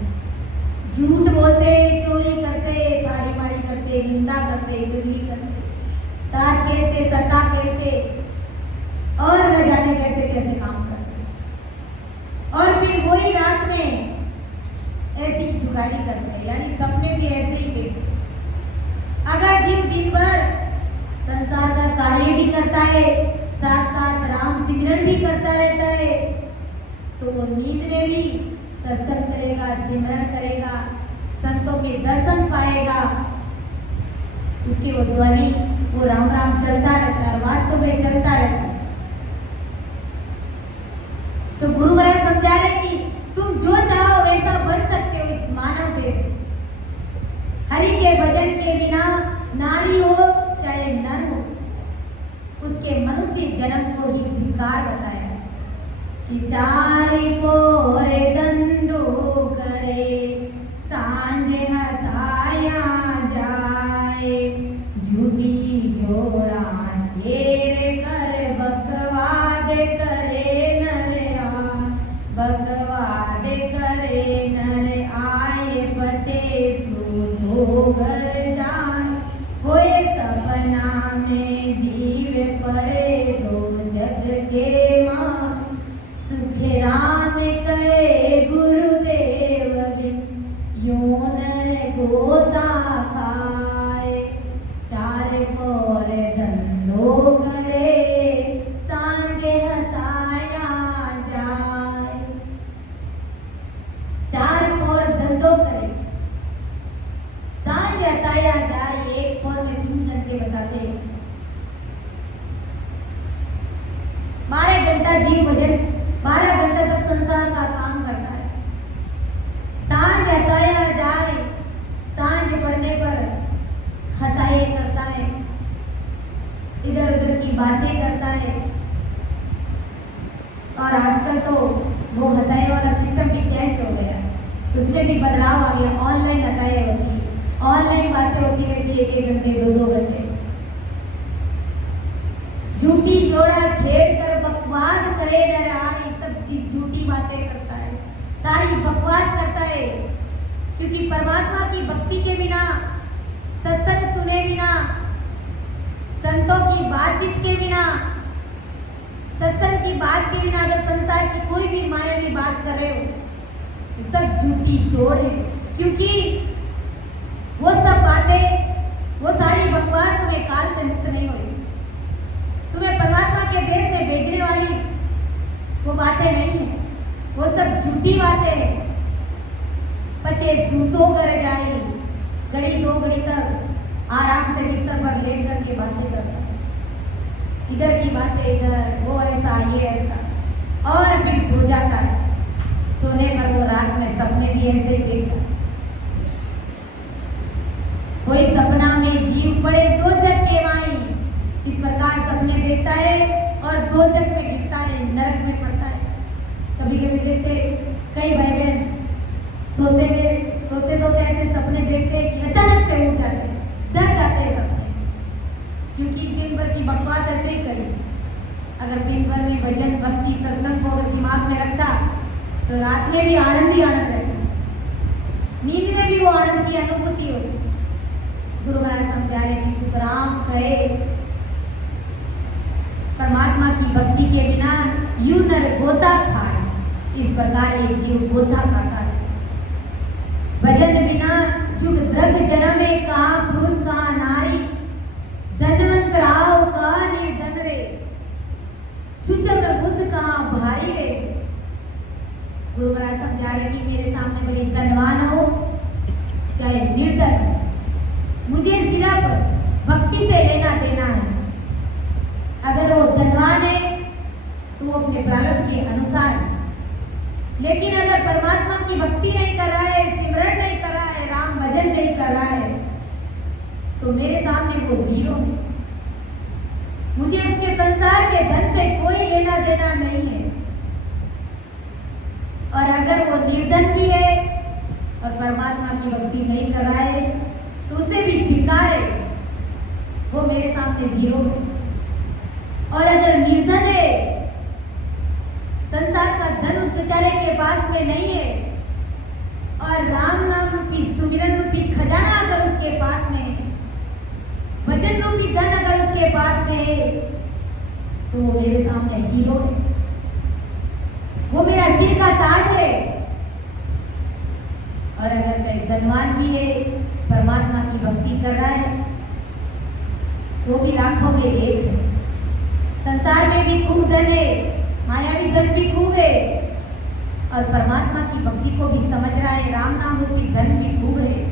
झूठ बोलते, चोरी करते, थारी मारी करते, निंदा करते, चुगली करते, ताश खेलते, सट्टा खेलते, और न जाने कैसे कैसे काम करते हैं। और फिर वही रात में ऐसी जुगाली करते हैं, यानी सपने भी ऐसे ही देखते। अगर जीव दिन भर संसार का कार्य भी करता है, साथ साथ राम सिमरन भी करता रहता है, तो वो नींद में भी सत्संग करेगा, सिमरन करेगा, संतों के दर्शन पाएगा, उसकी वो ध्वनि, वो राम राम चलता रहता है, वास्तव में चलता रहता है। तो गुरु महाराज समझा रहे कि तुम जो चाहो वैसा बन सकते हो इस मानव देश में। हरि के भजन के बिना नारी हो चाहे नर हो, उसके मनुष्य जन्म को ही धिक्कार बताया कि चारे पोरे धंधो करे, सांझे हताया जाए, झूठी जोड़ा छेड़ कर बकवाद करे नरया, बकवाद करे नर आए बचे सो घर जाए, होए सपना में जीव पड़े दो जग के मां, सुख राम कहे गुरुदेव बिन यूं नर गोता खाए, चार पोर धंधो करे, सांझे हताया जाए। चार पोर धंधो करे, सांझ हताया जाए। एक पोर में 3 घंटे बताते हैं। 12 घंटा जीव भजन, 12 घंटे तक संसार का काम करता है। सांझ हताया जाए, सांझ पड़ने पर हताए करता है, इधर उधर की बातें करता है। और आजकल तो वो हताए वाला सिस्टम भी चेंज हो गया, उसमें भी बदलाव आ गया। ऑनलाइन हताए होती है, ऑनलाइन बातें होती रहती है 1-1 घंटे 2-2 घंटे। झूठी जोड़ा छेड़ कर बकवाद करे नर आए, सब की झूठी बातें करता है, सारी बकवास करता है। क्योंकि परमात्मा की भक्ति के बिना, सत्संग सुने बिना, संतों की बातचीत के बिना, सत्संग की बात के बिना अगर संसार की कोई भी मायावी बात कर रहे हो, ये सब झूठी जोड़ है। क्योंकि वो सब बातें, वो सारी बकवास तुम्हें काल से मुक्त नहीं हुई, तुम्हें परमात्मा के देश में भेजने वाली वो बातें नहीं है, वो सब झूठी बातें हैं। बच्चे सूतो कर जाए, घड़ी 2 घड़ी तक आराम से बिस्तर पर लेट करके बातें करता है, इधर की बातें इधर, वो ऐसा ये ऐसा, और फिर सो जाता है। सोने पर वो रात में सपने भी ऐसे देखता है। कोई सपना में जीव पड़े 2 जग के माई, इस प्रकार सपने देखता है और 2 जग में गिरता है, नरक में पड़ता है। कभी कभी देखते कई भाई बहन सोते सोते ऐसे सपने देखते हैं कि अचानक से उठ जाते हैं, डर जाते हैं सपने, क्योंकि दिन भर की बकवास ऐसे ही करी। अगर दिन भर में भजन भक्ति सत्संग को अगर दिमाग में रखता तो रात में भी आनंद ही आनंद रहता, नींद में भी वो आनंद की अनुभूति होती। गुरु महाराज समझा रहे कि सुखराम कहे परमात्मा की भक्ति के बिना यूं नर गोता खाए, इस प्रकार ये जीव गोता खाता है। भजन बिना जुग द्रग जन्मे, कहा पुरुष कहा नारी, धनवंत राव कहा निर्धन रे, छुचम बुद्ध कहा भारी रे। गुरु महाराज समझा रहे कि मेरे सामने भले धनवान हो चाहे निर्धन हो, मुझे सिर्फ भक्ति से लेना देना है। अगर वो धनवान है तो वो अपने प्रारब्ध के अनुसार है, लेकिन अगर परमात्मा की भक्ति नहीं कर रहा है, सिमरन नहीं कर रहा है, राम भजन नहीं कर रहा है, तो मेरे सामने वो जीरो है। मुझे उसके संसार के धन से कोई लेना देना नहीं है। और अगर वो निर्धन भी है और परमात्मा की भक्ति नहीं कर रहा है तो उसे भी धिक्कार है, वो मेरे सामने जीरो है। और अगर निर्धन है, संसार का धन उस बेचारे के पास में नहीं है, और राम नाम रूपी सुमिरन रूपी खजाना अगर उसके पास में है, भजन रूपी धन अगर उसके पास में है, तो वो मेरे सामने हीरो है, वो मेरा सिर का ताज है। और अगर चाहे धनवान भी है, परमात्मा की भक्ति कर रहा है, तो भी लाखों में एक है। संसार में भी खूब धन है, मायावी धन भी खूब है, और परमात्मा की भक्ति को भी समझ रहा है, राम नाम रूपी धन भी खूब है।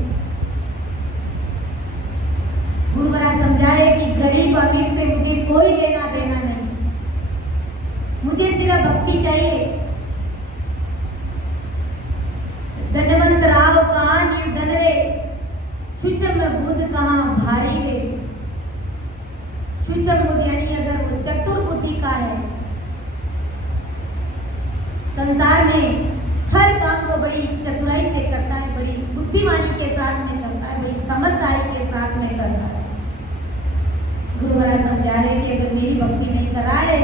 गुरु महाराज समझा रहे कि गरीब अमीर से मुझे कोई लेना देना नहीं, मुझे सिर्फ भक्ति चाहिए। धनवंत राव कहाँ निर्धन रे, छुचम बुद्ध कहाँ भारी रे। छुचम बुद्ध यानी अगर वो चतुर बुद्धि का है, संसार में हर काम को बड़ी चतुराई से करता है, बड़ी बुद्धिमानी के साथ में करता है, बड़ी समझदारी के साथ में करता है। गुरु महाराज समझा रहे कि अगर मेरी भक्ति नहीं कराए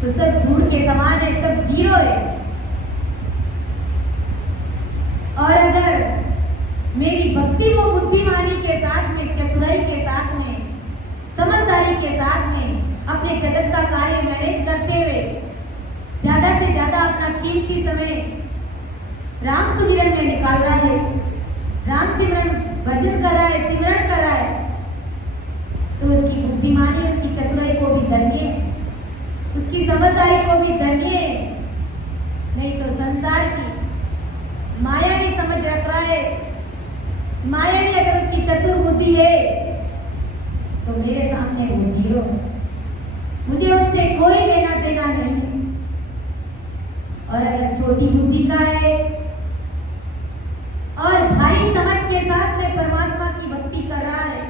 तो सब धूल के समान है, सब जीरो है। और अगर मेरी भक्ति वो बुद्धिमानी के साथ में, चतुराई के साथ में, समझदारी के साथ में अपने जगत का कार्य मैनेज करते हुए ज्यादा से ज्यादा अपना कीमती समय राम सुमिरन में निकाल रहा है, राम सिमरन भजन कर रहा है, सिमरन कर रहा है, तो उसकी बुद्धिमानी, उसकी चतुराई को भी धन्य है, उसकी समझदारी को भी धन्य है। नहीं तो संसार की माया भी समझ रख रहा है, माया भी अगर उसकी चतुर बुद्धि है तो मेरे सामने वो जीरो, मुझे उनसे कोई लेना देना नहीं। और अगर छोटी बुद्धि का है और भारी समझ के साथ में परमात्मा की भक्ति कर रहा है,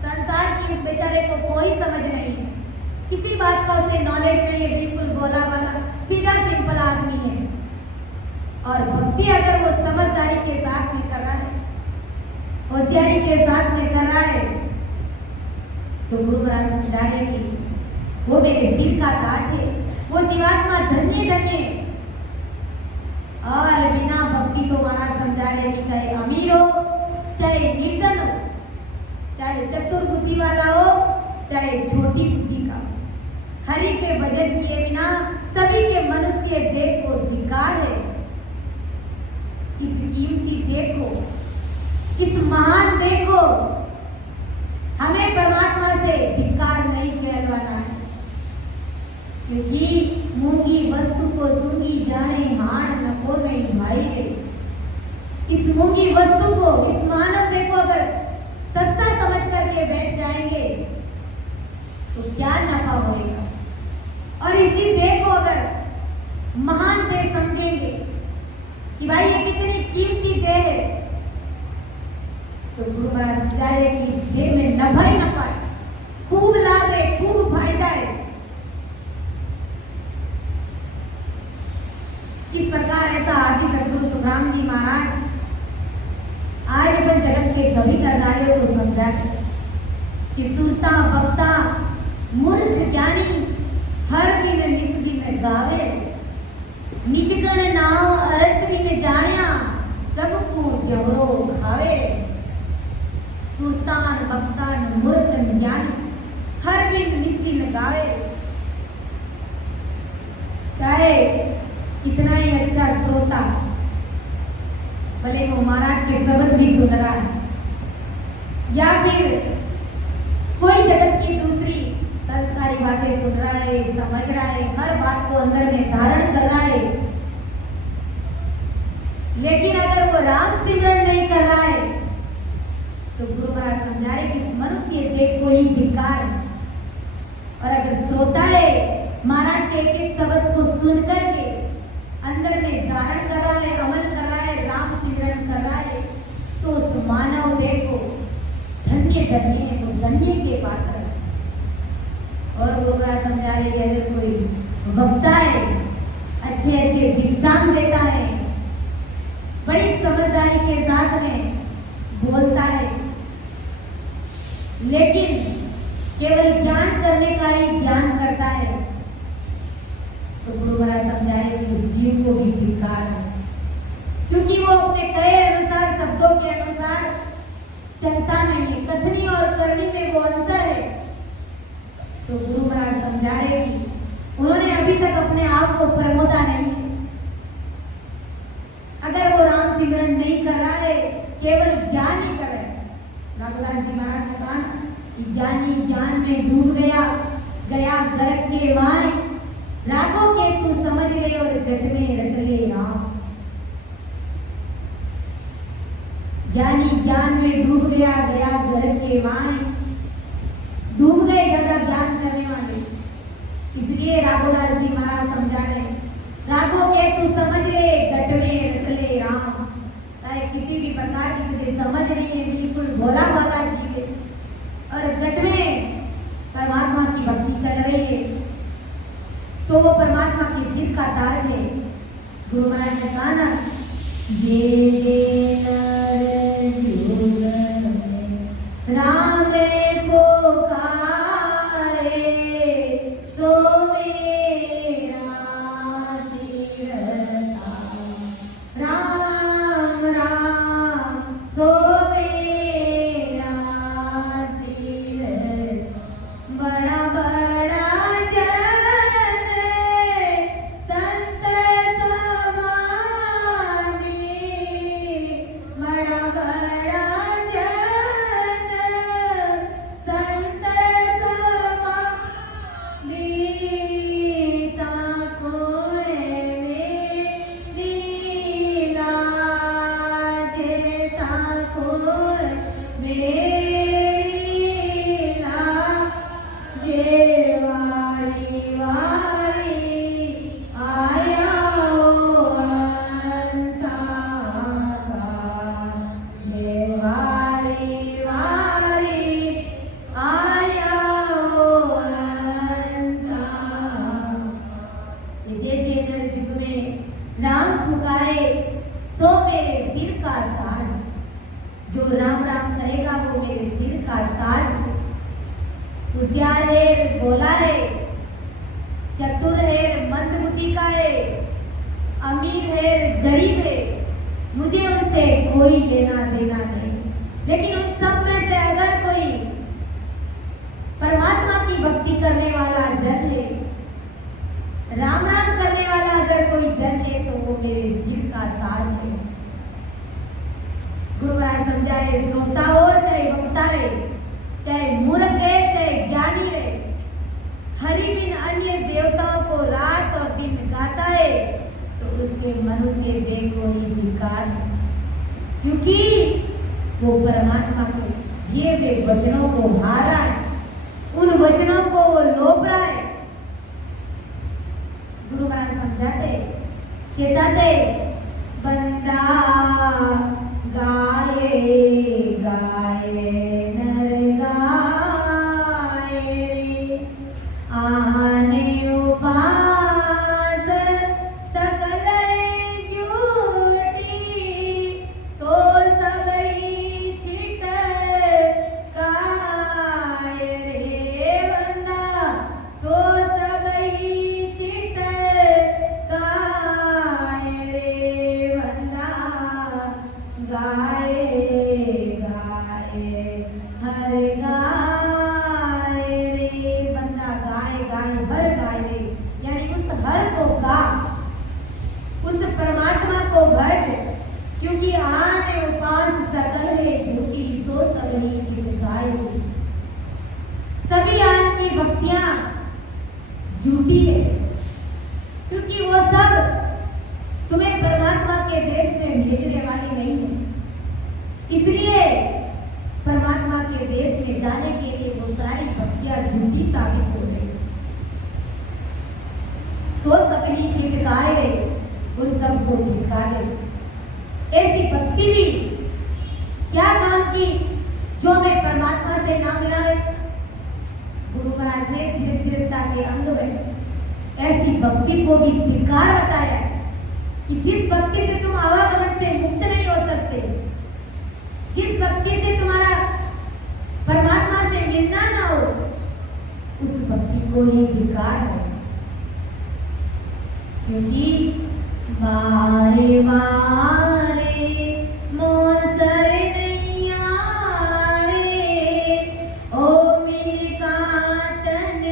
संसार की उस बेचारे को कोई समझ नहीं है, किसी बात का उसे नॉलेज नहीं है, बिल्कुल भोला भाला सीधा सिंपल आदमी है। और भक्ति अगर वो समझदारी के साथ में कर रहा है, होशियारी के साथ में कर रहा है, तो गुरु महाराज समझा रहे कि वो मेरे सिर का ताज है, वो जीवात्मा धन्य धन्य। और बिना भक्ति तो महाराज समझा रहे कि चाहे अमीर हो, चाहे निर्धन हो, चाहे चतुर बुद्धि वाला हो, चाहे छोटी बुद्धि का, हरि के भजन किए बिना सभी के मनुष्य देह को धिक्कार है। इस कीमती देह को, इस महान देह को हमें परमात्मा से धिक्कार नहीं कहलवाना है, क्योंकि मूंगी वस्तु को सूंगी जाने हाण नको नहीं भाई रे। इस मूंगी वस्तु को, इस मानव देह को अगर सस्ता समझ करके बैठ जाएंगे तो क्या नफा होएगा, और इसी देह को अगर महान देह समझेंगे कि भाई ये कितनी कीमती देह है, तो गुरु महाराज समझा रहे कि इस देह में नफा ही नफा है, खूब लाभ है, खूब फायदा है। इस प्रकार ऐसा आदि सदगुरु सुखराम जी महाराज आज अपन जगत के सभी करदारियों को समझा कि सुनता वक्ता मूर्ख ज्ञानी हर दिन निस दिन गावे रे। निजगण नाव अरत बिन जानिया सबको जवरो खावे रे। सुल्तान वक्तान मूर्ख ज्ञानी हर दिन निस दिन गावे रे। चाहे कितना ही अच्छा श्रोता, भले वो महाराज के शब्द भी सुन रहा है, या फिर कोई जगत की दूसरी संस्कारी बातें सुन रहा है, समझ रहा है, हर बात को अंदर में धारण कर रहा है, लेकिन अगर वो राम सिमरन नहीं कर रहा है तो गुरु महाराज समझा रहे कि इस मनुष्य देह को ही धिक्कार है। और अगर श्रोता है, महाराज के एक एक शब्द को सुन करके अंदर में धारण कर रहा है, अमल कर रहा है, राम सिमरन कर रहा है, तो उस मानव देह को धन्य धन्य है, वो धन्य के पात्र है। और गुरु महाराज समझा रहे कि अगर कोई वक्ता है, अच्छे अच्छे दृष्टांत देता है, बड़ी समझदारी के साथ में बोलता है, लेकिन केवल ज्ञान करने का ही ज्ञान करता है, तो गुरु महाराज समझाए कि उस जीव को भी धिक्कार है, क्योंकि वो अपने कहे अनुसार, शब्दों के अनुसार चलता नहीं है। कथनी और करनी में वो अंतर है। तो गुरु महाराज समझा रहे कि उन्होंने अभी तक अपने आप को प्रमोदा नहीं है। अगर वो राम सिमरन नहीं कर रहा है, केवल ज्ञान ही कर रहा है। रघुदास जी महाराज ने कहा कि ज्ञानी ज्ञान में डूब गया, गया गर्क के माय, रागों के तू समझ ले और गट में रट ले राम। ज्ञानी ज्ञान में डूब गया, गया गर्क के माय, डूब गए ज्यादा ज्ञान करने वाले। इसलिए रघुदास जी महाराज समझा रहे, रागों के तू समझ ले, गट में रट ले राम। चाहे किसी भी प्रकार की तुझे समझ नहीं है, बिल्कुल भोला भाला जीवे और गट में परमात्मा की भक्ति चल रही है, तो वो परमात्मा के सिर का ताज है। गुरु महाराज ने कहा ना, ये नर युग में राम पुकारे, सो मेरा सिर ताज। राम राम सो मेरा सिर, बड़ा बड़ा जन संत समाने, बड़ा बड़ा जन संत समाने, ताको मेरी लाज, ताको मेरी लाज, वारी वारी आया ओ हंसा का, वारी वारी आया ओ हंसा। जे नर युग में राम पुकारे, सो मेरे सिर का ताज। जो राम राम करेगा वो मेरे सिर का ताज है। होशियार है, भोला है, चतुर है, मंदबुद्धि का है, अमीर है, गरीब है, मुझे उनसे कोई लेना देना नहीं। लेकिन उन सब में से अगर कोई परमात्मा की भक्ति करने वाला जन है, राम राम करने वाला अगर कोई जन है, तो वो मेरे सिर का ताज है। गुरु महाराज समझा रहे, श्रोता हो चाहे वक्ता रहे, चाहे मूर्ख है चाहे ज्ञानी रहे, हरि बिन अन्य देवताओं को रात और दिन गाता है, तो उसके मनुष्य देह को ही धिक्कार है, क्योंकि वो परमात्मा को दिए हुए वचनों को हारा है, उन वचनों को वो लोभ रहा है। गुरु महाराज समझाते, चेताते, बंदा गाए गाए नर गाए रे, आने उपास सकल झूठी, सो सब ही छिट काए रे, बंदा सो सब ही छिट काए रे, बंदा गाए गाए हर गाए रे, बंदा गाए गाए हर गाए रे, यानी उस हर को गा, उस परमात्मा को भज, क्योंकि आने उपास सकल है झूठी, सो सब ही छिटकाए। सभी आज की भक्तियां झूठी है, क्योंकि वो सब तुम्हें परमात्मा के देश में भेजने वाली नहीं है। इसलिए परमात्मा के देश में जाने के लिए वो सारी भक्तियां झूठी साबित हो गई। तो सब ही छिटकाए गए, उन सबको छिटका गए। ऐसी भक्ति भी क्या काम की जो हमें परमात्मा से ना मिला है। गुरु महाराज ने दीर्घता के अंग में ऐसी भक्ति को भी धिक्कार बताया कि जिस भक्ति से तुम आवागमन से मुक्त नहीं हो सकते, जिस भक्ति से तुम्हारा परमात्मा से मिलना ना हो, उस भक्ति को ही धिक्कार है। क्योंकि मारे मारे मोसर नहीं आवे, ओ मिलका तन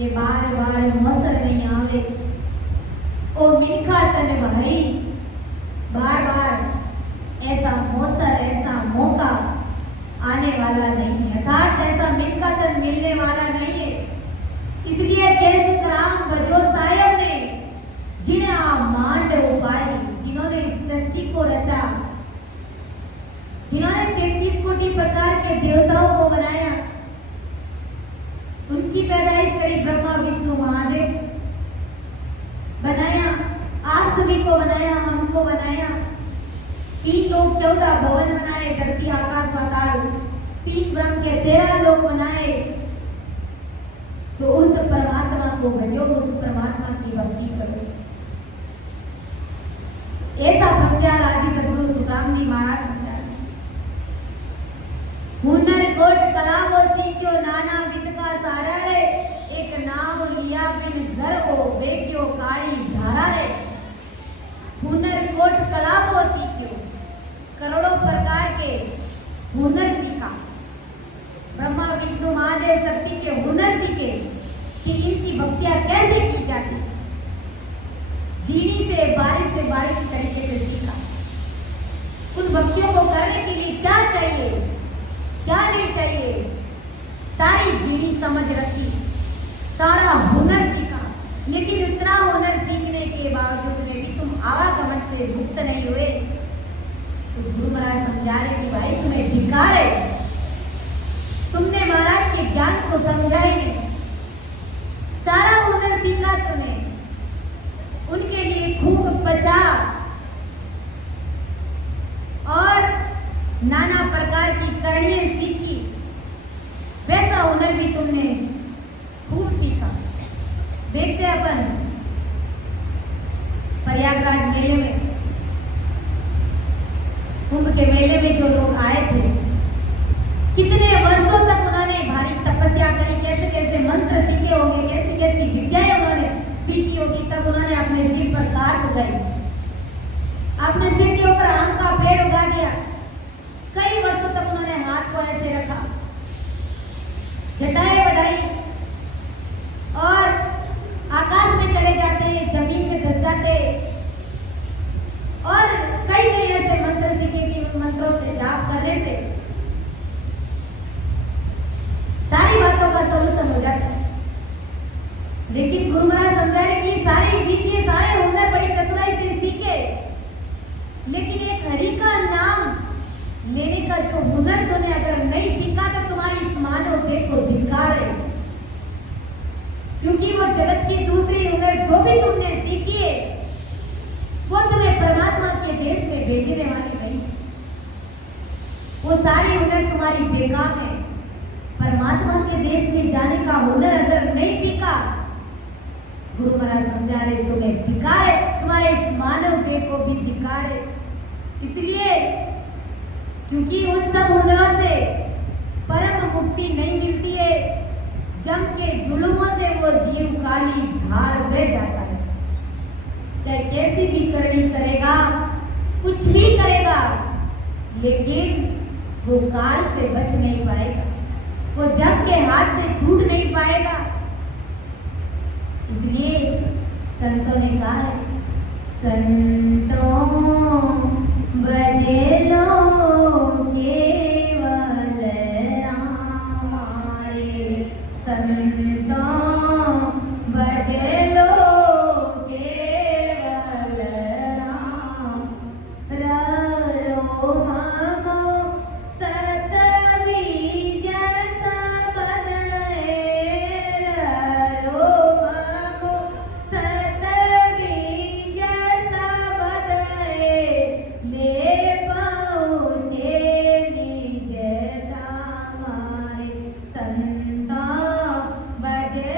કે બાર બાર મોસર નહીં આવે ओ मिनखा तन भाई बार बार ऐसा मौसर ऐसा मौका आने वाला नहीं है, अर्थात ऐसा मिनखा तन मिलने वाला नहीं है। इसलिए जैसे कराम बजो साहब ने जिन्हें आप मांड उपाई, जिन्होंने इस सृष्टि को रचा, जिन्होंने 33 कोटि प्रकार के देवताओं को बनाया, उनकी पैदाइश करी ब्रह्मा विष्णु महादेव बनाया, आप सभी को बनाया, हमको बनाया। 3 लोक 14 भवन बनाए, धरती आकाश पाताल, 3 ब्रह्म के 13 लोक बनाए। तो उस परमात्मा को भजो, उस परमात्मा की भक्ति करो। ऐसा ब्रह्मज्ञान आदि सदगुरु सुखराम जी महाराज समझा। हुनर कोट कला वो सीखो, नाना विद का सारा रे, एक नाम लिया बिन घर हो बेग्यो काली धारा रे। हुनर कोट कला को सीखो, करोड़ों प्रकार के हुनर सीखा, ब्रह्मा विष्णु महादेव शक्ति के हुनर सीखे कि इनकी भक्तियां कैसे की जाती, जीनी से बारिश तरीके से सीखा। उन भक्तियों को करने के लिए क्या चाहिए क्या नहीं चाहिए, सारी जीनी समझ रखी, सारा हुनर सीखा। लेकिन इतना हुनर सीखने के बावजूद में भी तुम आवागमन से मुक्त नहीं हुए, तो गुरु महाराज समझा रहे कि भाई तुम्हें धिक्कार है, तुमने महाराज के ज्ञान को समझा ही नहीं। सारा हुनर सीखा तुमने, उनके लिए खूब बचा और नाना प्रकार की करणियां सीखी, वैसा हुनर भी तुमने खूब सीखा। देखते हैं अपन प्रयागराज मेले में, कुंभ के मेले में जो लोग आए थे, कितने वर्षों तक उन्होंने भारी तपस्या करी, कैसे कैसे मंत्र सीखे होंगे, कैसी कैसी विद्याएं उन्होंने सीखी होगी, तब उन्होंने अपने सिर पर तार उगाई, अपने सिर के ऊपर आम का पेड़ उगा दिया। कई वर्षों तक उन्होंने हाथ को ऐसे रखा, जटाएं बढ़ाई और आकाश में चले जाते, जमीन में धस जाते और कई कई ऐसे मंत्र सीखे कि उन मंत्रों से जाप करने से सारी बातों का सलूशन हो जाता है। लेकिन गुरु महाराज समझा रहे कि सारी विद्या सारे हुनर बड़ी चतुराई से सीखे, लेकिन एक हरि का नाम लेने का जो हुनर तुमने अगर नहीं सीखा तो तुम्हारी इस मानव देह को धिक्कार है, क्योंकि वो जगत की दूसरी हुनर जो भी तुमने सीखी है वो तुम्हें परमात्मा के देश में भेजने वाली नहीं। वो सारी हुनर तुम्हारी बेकार है। परमात्मा के देश में जाने का हुनर अगर नहीं सीखा, गुरु महाराज समझा रहे तुम्हें धिक्कार है, तुम्हारे इस मानव देह को भी धिक्कार है। इसलिए क्योंकि उन सब हुनरों से परम मुक्ति नहीं मिलती है, जम के जुल्मों से वो जीव काली धार बह जाता है। चाहे कैसी भी करनी करेगा, कुछ भी करेगा, लेकिन वो काल से बच नहीं पाएगा, वो जम के हाथ से छूट नहीं पाएगा। इसलिए संतों ने कहा है, संतों बजे लो केवल राम रे, संतों बजे लो केवल राम, रो ममो सतबीज सबद रो ममो सतबीज सबद ले पहुँचे निज धाम रे, संतों बजे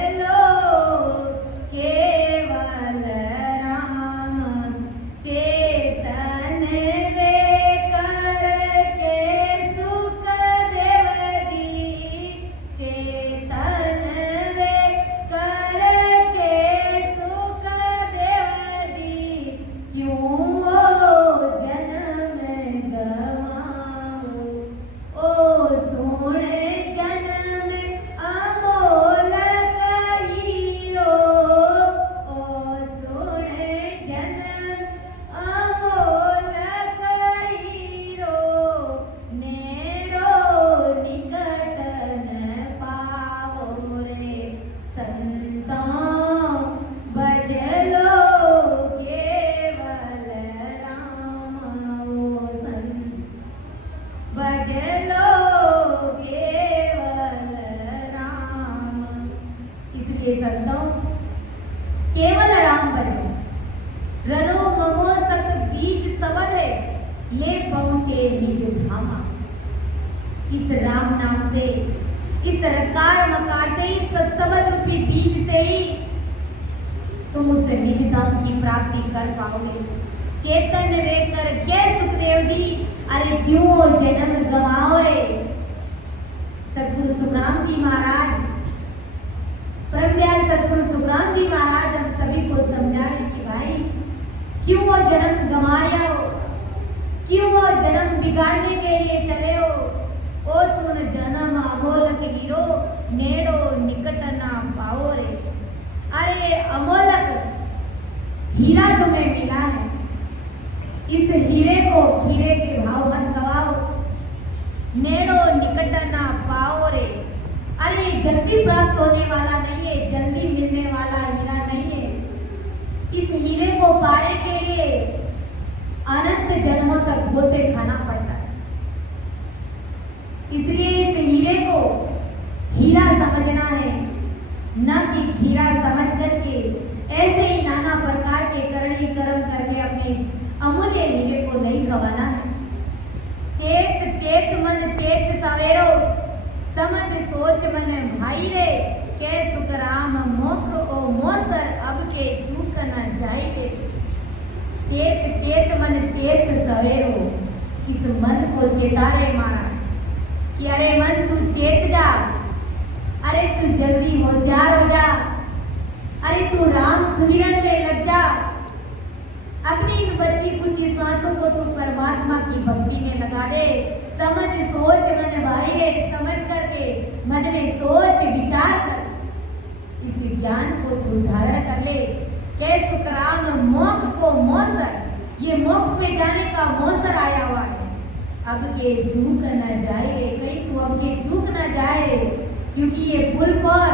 संतों, केवल राम भजो ररो ममो सत बीज सबद है, ले पहुंचे निज धामा। इस राम नाम से, इस रकार मकार से, इस सत्सबद रूपी बीज से ही तुम उस निज धाम की प्राप्ति कर पाओगे। चेतन वे कर के सुखदेव जी, अरे क्यों जन्म गवाओ रे। सतगुरु सुखराम जी महाराज, परमदयाल सतगुरु सुखराम जी महाराज हम सभी को समझा रहे कि भाई क्यों वो जन्म गंवा रहे हो, क्यों वो जन्म बिगाड़ने के लिए चले हो। ओ सुन जन्म अमोलक हीरो, नेड़ो निकट ना पाओ रे। अरे अमोलक हीरा तुम्हें मिला है, इस हीरे को खीरे के भाव मत गवाओ। नेड़ो निकट ना पाओ रे। अरे जल्दी प्राप्त होने वाला नहीं है, जल्दी मिलने वाला हीरा नहीं है। इस हीरे को पाने के लिए अनंत जन्मों तक गोते खाना पड़ता है। इसलिए इस हीरे को हीरा समझना है, न कि खीरा समझ करके ऐसे ही नाना प्रकार के करनी कर्म करके अपने इस अमूल्य हीरे को नहीं गंवाना है। चेत चेत मन चेत सवेरो, समझ सोच मन भाई रे। के सुखराम मोख ओ मोसर, अब के चूक न जाई रे। चेत चेत मन चेत सवेरो, इस मन को चेता रे महाराज कि अरे मन तू चेत जा, अरे तू जल्दी होशियार हो जा, अरे तू राम सुमिरन में लग जा। अपनी इन बच्ची कुछ श्वासों को तू परमात्मा की भक्ति में लगा दे। समझ सोच मन भाई रे, समझ करके मन में सोच विचार कर, इस ज्ञान को तू धारण कर ले। के सुखराम मोक्ष को मोसर, ये मोक्ष में जाने का मोसर आया हुआ है। अब के चूक न जाए रे, कहीं तू अब के चूक न जाए, क्योंकि ये पुल पर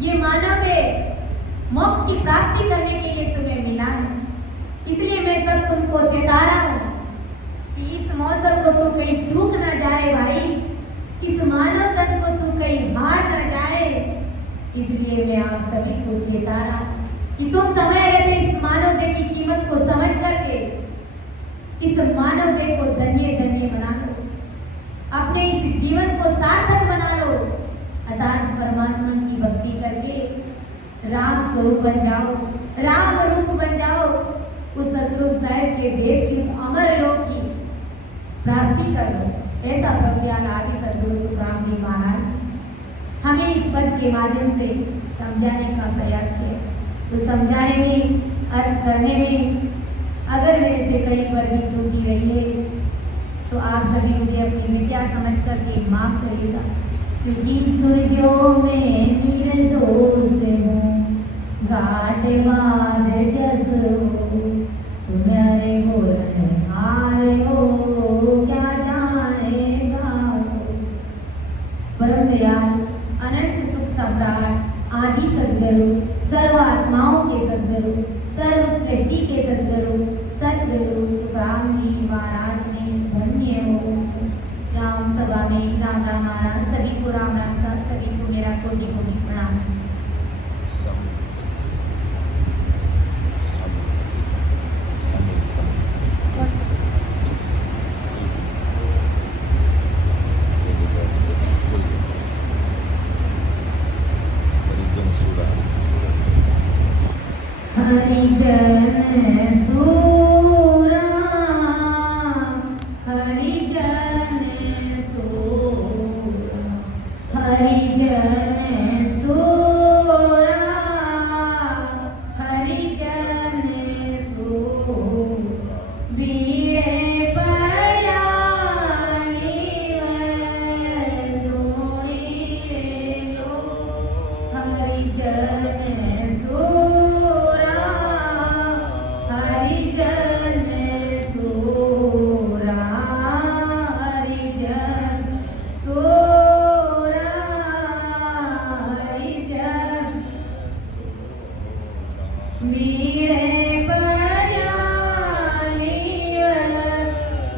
ये मानव दे मोक्ष की प्राप्ति करने के लिए तुम्हें मिला है। इसलिए मैं सब तुमको चेता रहा हूँ कि इस मौसम को तू कहीं चूक ना जाए भाई, इस मानव तन को तू कहीं हार ना जाए। इसलिए मैं आप सभी को चेता रहा कि तुम समय रहते इस मानव देह की कीमत को समझ करके इस मानव देह को धन्य धन्य बना लो, अपने इस जीवन को सार्थक बना लो। अर्थात परमात्मा की भक्ति करके राम स्वरूप बन जाओ, राम रूप बन जाओ, उस सतरूप साहिब के देश की उस अमर लोक की प्राप्ति कर लो। ऐसा प्रज्ञान आदि सतगुरु सुखराम जी महाराज हमें इस पद के माध्यम से समझाने का प्रयास किया। तो समझाने में, अर्थ करने में अगर मेरे से कहीं पर भी त्रुटि रही है तो आप सभी मुझे अपनी विद्या समझ करके माफ करिएगा, क्योंकि सुन जो मैं निर्दोष हूँ, गाटवाद जस हो, तुम्हारे बोलन हार हो, क्या जानेगा हो। परम दयाल अनंत सुख सम्राट आदि सद्गुरु, सर्व आत्माओं के सद्गुरु, सर्व सृष्टि के सद्गुरु सद्गुरु सुखराम जी महाराज ने धन्य हो। राम सभा में राम राम महाराज सभी को राम राम साथ, सभी को मेरा कोटि कोटि प्रणाम। हरिजन सूरा, हरिजन सूरा, हरिजन सूरा, हरिजन सूरा, बीड़े पड़या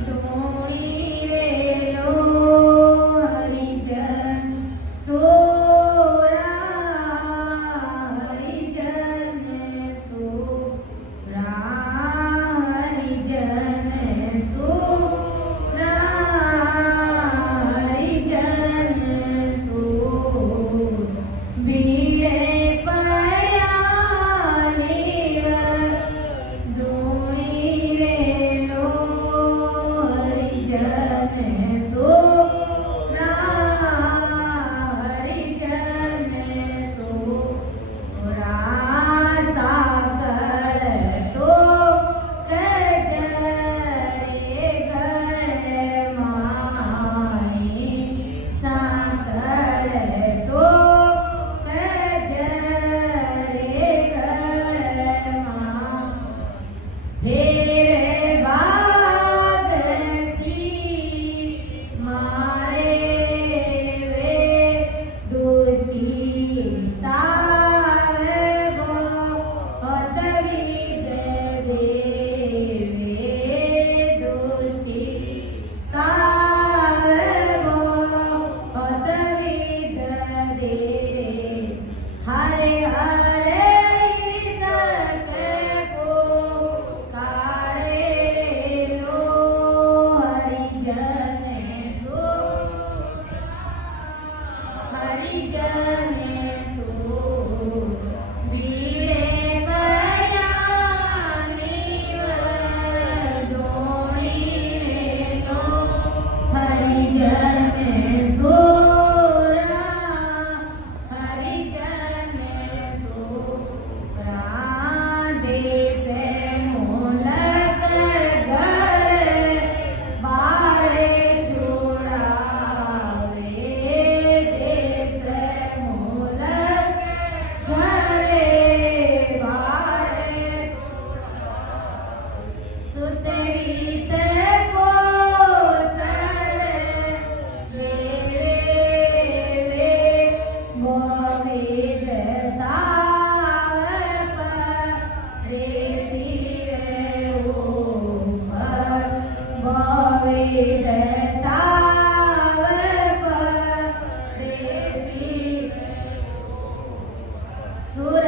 दूणी रे लो, हरिजन હરિજને સુ બીડે પડ્યા નીવ દોણી રે લો હરિજને સુરા હરિજને સુરા દેશે મુલક ઘરે બારે છોડાવે દેશ મુલક ઘરે બારે સુતવીત કોસર લેવે મોહિત તાવ પડેસી રે ઉપર મોહિત તાવ પડેસી સુર